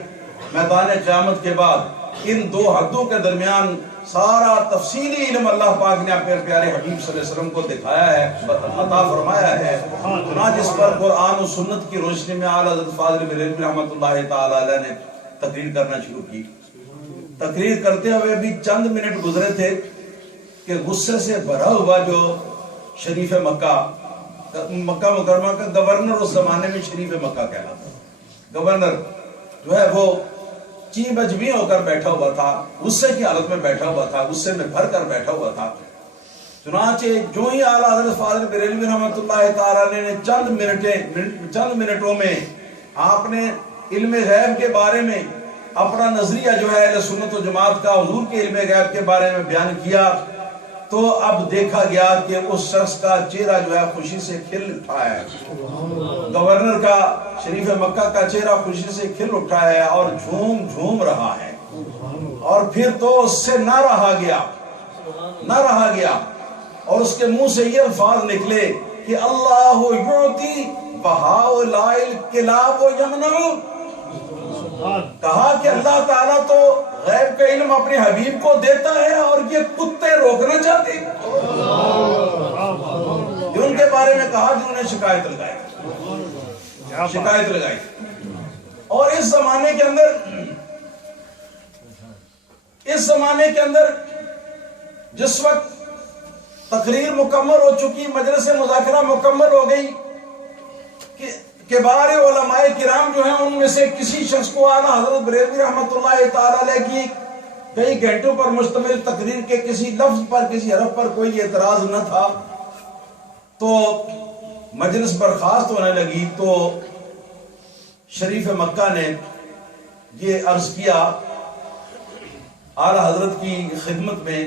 میدان قیامت کے بعد ان 2 حدوں کے درمیان سارا تفصیلی علم اللہ پاک نے اپنے پیارے حبیب صلی اللہ علیہ وسلم کو دکھایا ہے، عطا فرمایا ہے۔ چنانچہ اس پر قرآن و سنت کی روشنی میں اعلیٰ حضرت فاضل بریلوی رحمت اللہ تعالی علیہ نے تقریر کرنا شروع کی۔ تقریر کرتے ہوئے بھی چند منٹ گزرے تھے کہ غصے سے بھرا ہوا جو شریف مکہ مکرمہ کا گورنر، اس زمانے میں شریف مکہ کہلاتا، گورنر جو ہے وہ چین بجبی ہو کر بیٹھا ہوا تھا، غصے کی حالت میں بیٹھا ہوا تھا، غصے میں بھر کر بیٹھا ہوا تھا۔ چنانچہ جو ہی اعلیٰ حضرت فاضل بریلوی رحمت اللہ تعالی نے چند منٹوں میں آپ نے علم غیب کے بارے میں اپنا نظریہ جو ہے اہل سنت و جماعت کا حضور کے علم غیب کے بارے میں بیان کیا، تو اب دیکھا گیا کہ اس شخص کا چہرہ جو ہے خوشی سے کھل اٹھا ہے، گورنر کا، شریف مکہ کا چہرہ خوشی سے کھل اٹھا ہے اور جھوم رہا ہے، اور پھر تو اس سے نہ رہا گیا اور اس کے منہ سے یہ الفاظ نکلے کہ اللہ یعطی وہؤلاء الکلاب یمنع، کہا کہ اللہ تعالیٰ تو غیب کا علم اپنے حبیب کو دیتا ہے اور یہ کتے روکنا چاہتے ہیں۔ یہ ان کے بارے میں کہا جنہوں نے شکایت لگائی۔ اور اس زمانے کے اندر جس وقت تقریر مکمل ہو چکی، مجلس مذاکرہ مکمل ہو گئی، کہ کبار علماء کرام جو ہیں ان میں سے کسی شخص کو اعلیٰ حضرت بریلوی رحمت اللہ تعالی علیہ کی کئی گھنٹوں پر مشتمل تقریر کے کسی لفظ پر، کسی حرف پر کوئی اعتراض نہ تھا، تو مجلس برخاست ہونے لگی۔ تو شریف مکہ نے یہ عرض کیا اعلیٰ حضرت کی خدمت میں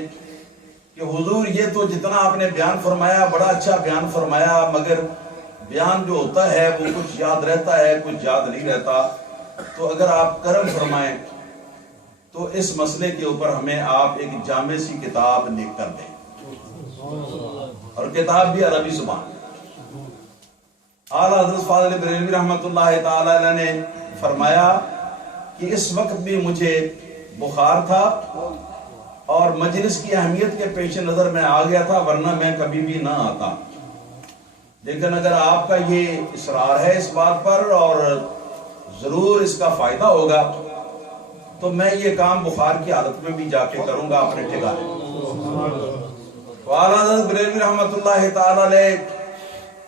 کہ حضور یہ تو جتنا آپ نے بیان فرمایا بڑا اچھا بیان فرمایا، مگر بیان جو ہوتا ہے وہ کچھ یاد رہتا ہے، کچھ یاد نہیں رہتا۔ تو اگر آپ کرم فرمائیں تو اس مسئلے کے اوپر ہمیں آپ ایک جامع سی کتاب لکھ کر دیں، اور کتاب بھی عربی زبان۔ اعلیٰ حضرت فاضل بریلوی رحمۃ اللہ تعالی علیہ نے فرمایا کہ اس وقت بھی مجھے بخار تھا اور مجلس کی اہمیت کے پیش نظر میں آ گیا تھا، ورنہ میں کبھی بھی نہ آتا، لیکن اگر آپ کا یہ اصرار ہے اس بات پر اور ضرور اس کا فائدہ ہوگا تو میں یہ کام بخار کی حالت میں بھی جا کے کروں گا اپنے ٹھکانے۔ تو اعلیٰ حضرت بریلوی رحمۃ اللہ تعالی علیہ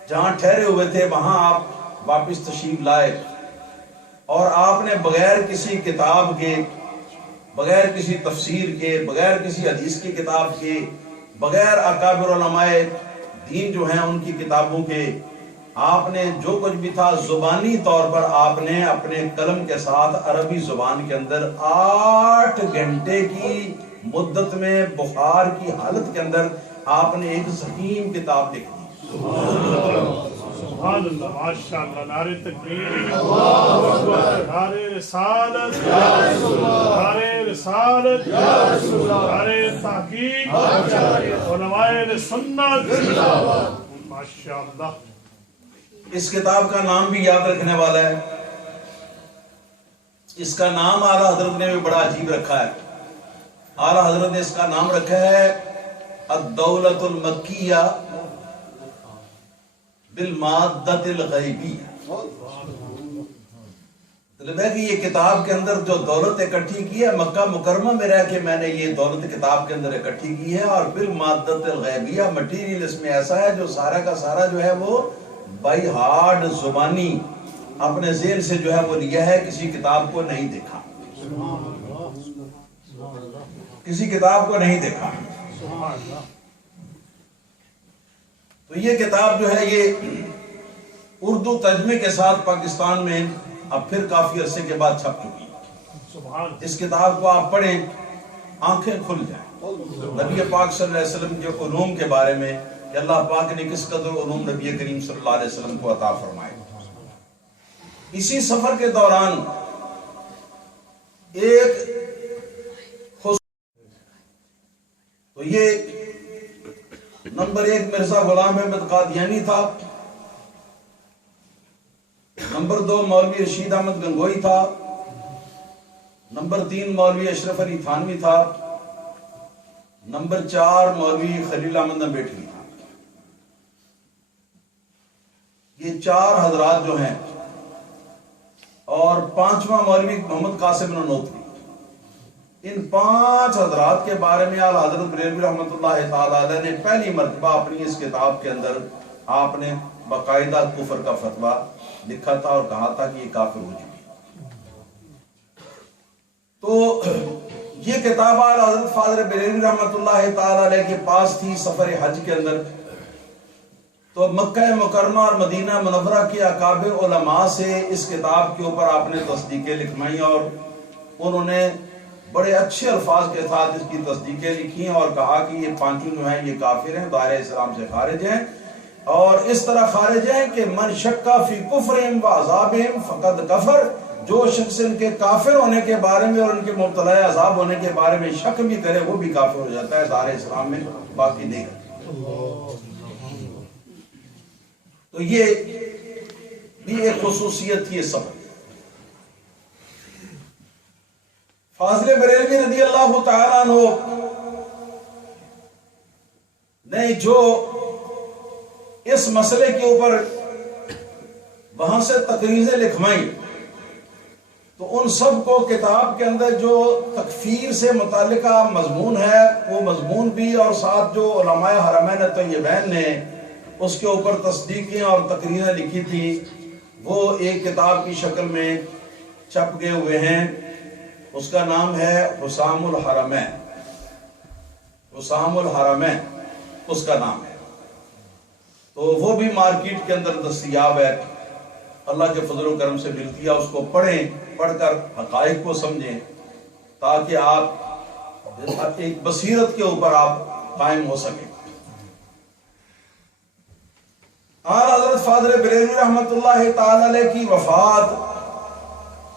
جہاں ٹھہرے ہوئے تھے وہاں آپ واپس تشریف لائے، اور آپ نے بغیر کسی کتاب کے، بغیر کسی تفسیر کے، بغیر کسی حدیث کی کتاب کے، بغیر اکابر علماء دین جو ہیں ان کی کتابوں کے، آپ نے جو کچھ بھی تھا زبانی طور پر آپ نے اپنے قلم کے ساتھ عربی زبان کے اندر 8 گھنٹے کی مدت میں بخار کی حالت کے اندر آپ نے ایک ضخیم کتاب لکھ دی۔ سبحان اللہ، ماشاءاللہ، نعرہ تکبیر، نعرہ رسالت، نعرہ رسالت، نعرہ تحقیق، علماء سنت، ماشاءاللہ۔ اس کتاب کا نام بھی یاد رکھنے والا ہے، اس کا نام اعلیٰ حضرت نے بھی بڑا عجیب رکھا ہے۔ اعلیٰ حضرت نے اس کا نام رکھا ہے الدولۃ المکیہ بالمادۃ الغیبیہ۔ مطلب ہے کہ یہ کتاب کے اندر جو دولت اکٹھی کی ہے مکہ مکرمہ میں رہ کے میں نے یہ دولت کتاب کے اندر اکٹھی کی ہے، اور بالمادۃ الغیبیہ مٹیریل اس میں ایسا ہے جو سارا کا سارا جو ہے وہ بائی ہارڈ زبانی اپنے ذہن سے جو ہے وہ لیا ہے، کسی کتاب کو نہیں دیکھا، کسی کتاب کو نہیں دیکھا۔ تو یہ کتاب جو ہے یہ اردو ترجمے کے ساتھ پاکستان میں اب پھر کافی عرصے کے بعد چھپ چکی۔ اس کتاب کو آپ پڑھیں آنکھیں کھل جائیں نبی پاک صلی اللہ علیہ وسلم کے علوم کے بارے میں، کہ اللہ پاک نے کس قدر علوم نبی کریم صلی اللہ علیہ وسلم کو عطا فرمائے۔ اسی سفر کے دوران ایک تو یہ نمبر 1 مرزا غلام احمد قادیانی تھا، نمبر 2 مولوی رشید احمد گنگوئی تھا، نمبر 3 مولوی اشرف علی تھانوی تھا، نمبر 4 مولوی خلیل احمد نبیٹھی تھا۔ یہ 4 حضرات جو ہیں، اور 5واں مولوی محمد قاسم نانوتوی، ان 5 حضرات کے بارے میں اعلیٰ حضرت بریلوی رحمۃ اللہ تعالی علیہ نے پہلی مرتبہ اپنی اس کتاب کے اندر آپ نے باقاعدہ کفر کا فتویٰ لکھا تھا اور کہا تھا کہ یہ کافر ہو چکی۔ تو یہ کتاب اعلیٰ حضرت فاضل بریلوی رحمۃ اللہ تعالی علیہ کے پاس تھی سفر حج کے اندر۔ تو مکہ مکرمہ اور مدینہ منورہ کے اکابر علماء سے اس کتاب کے اوپر آپ نے تصدیقیں لکھوائیں، اور انہوں نے بڑے اچھے الفاظ کے ساتھ اس کی تصدیقیں لکھی اور کہا کہ یہ 5 جو ہیں یہ کافر ہیں، دائرہ اسلام سے خارج ہیں، اور اس طرح خارج ہیں کہ من شک فی کفرہم و عذابہم فقد کفر، جو شخص ان کے کافر ہونے کے بارے میں اور ان کے مبتلا عذاب ہونے کے بارے میں شک بھی کرے وہ بھی کافر ہو جاتا ہے، دائرہ اسلام میں باقی نہیں رہتا۔ تو یہ بھی ایک خصوصیت تھی اس سبق۔ فاضل بریلوی رضی اللہ تعالیٰ عنہ نے جو اس مسئلے کے اوپر وہاں سے تقریریں لکھوائیں، تو ان سب کو کتاب کے اندر جو تکفیر سے متعلقہ مضمون ہے وہ مضمون بھی، اور ساتھ جو علماء حرمین طیبین نے اس کے اوپر تصدیقیں اور تقریریں لکھی تھی وہ ایک کتاب کی شکل میں چھپ گئے ہوئے ہیں۔ اس کا نام ہے حسام الحرمین، حسام الحرمین اس کا نام ہے۔ تو وہ بھی مارکیٹ کے اندر دستیاب ہے، اللہ کے فضل و کرم سے ملتی ہے۔ اس کو پڑھیں، پڑھ کر حقائق کو سمجھیں تاکہ آپ ایک بصیرت کے اوپر آپ قائم ہو سکیں۔ اعلیٰ حضرت فاضل بریلوی رحمۃ اللہ تعالی علیہ کی وفات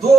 2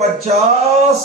50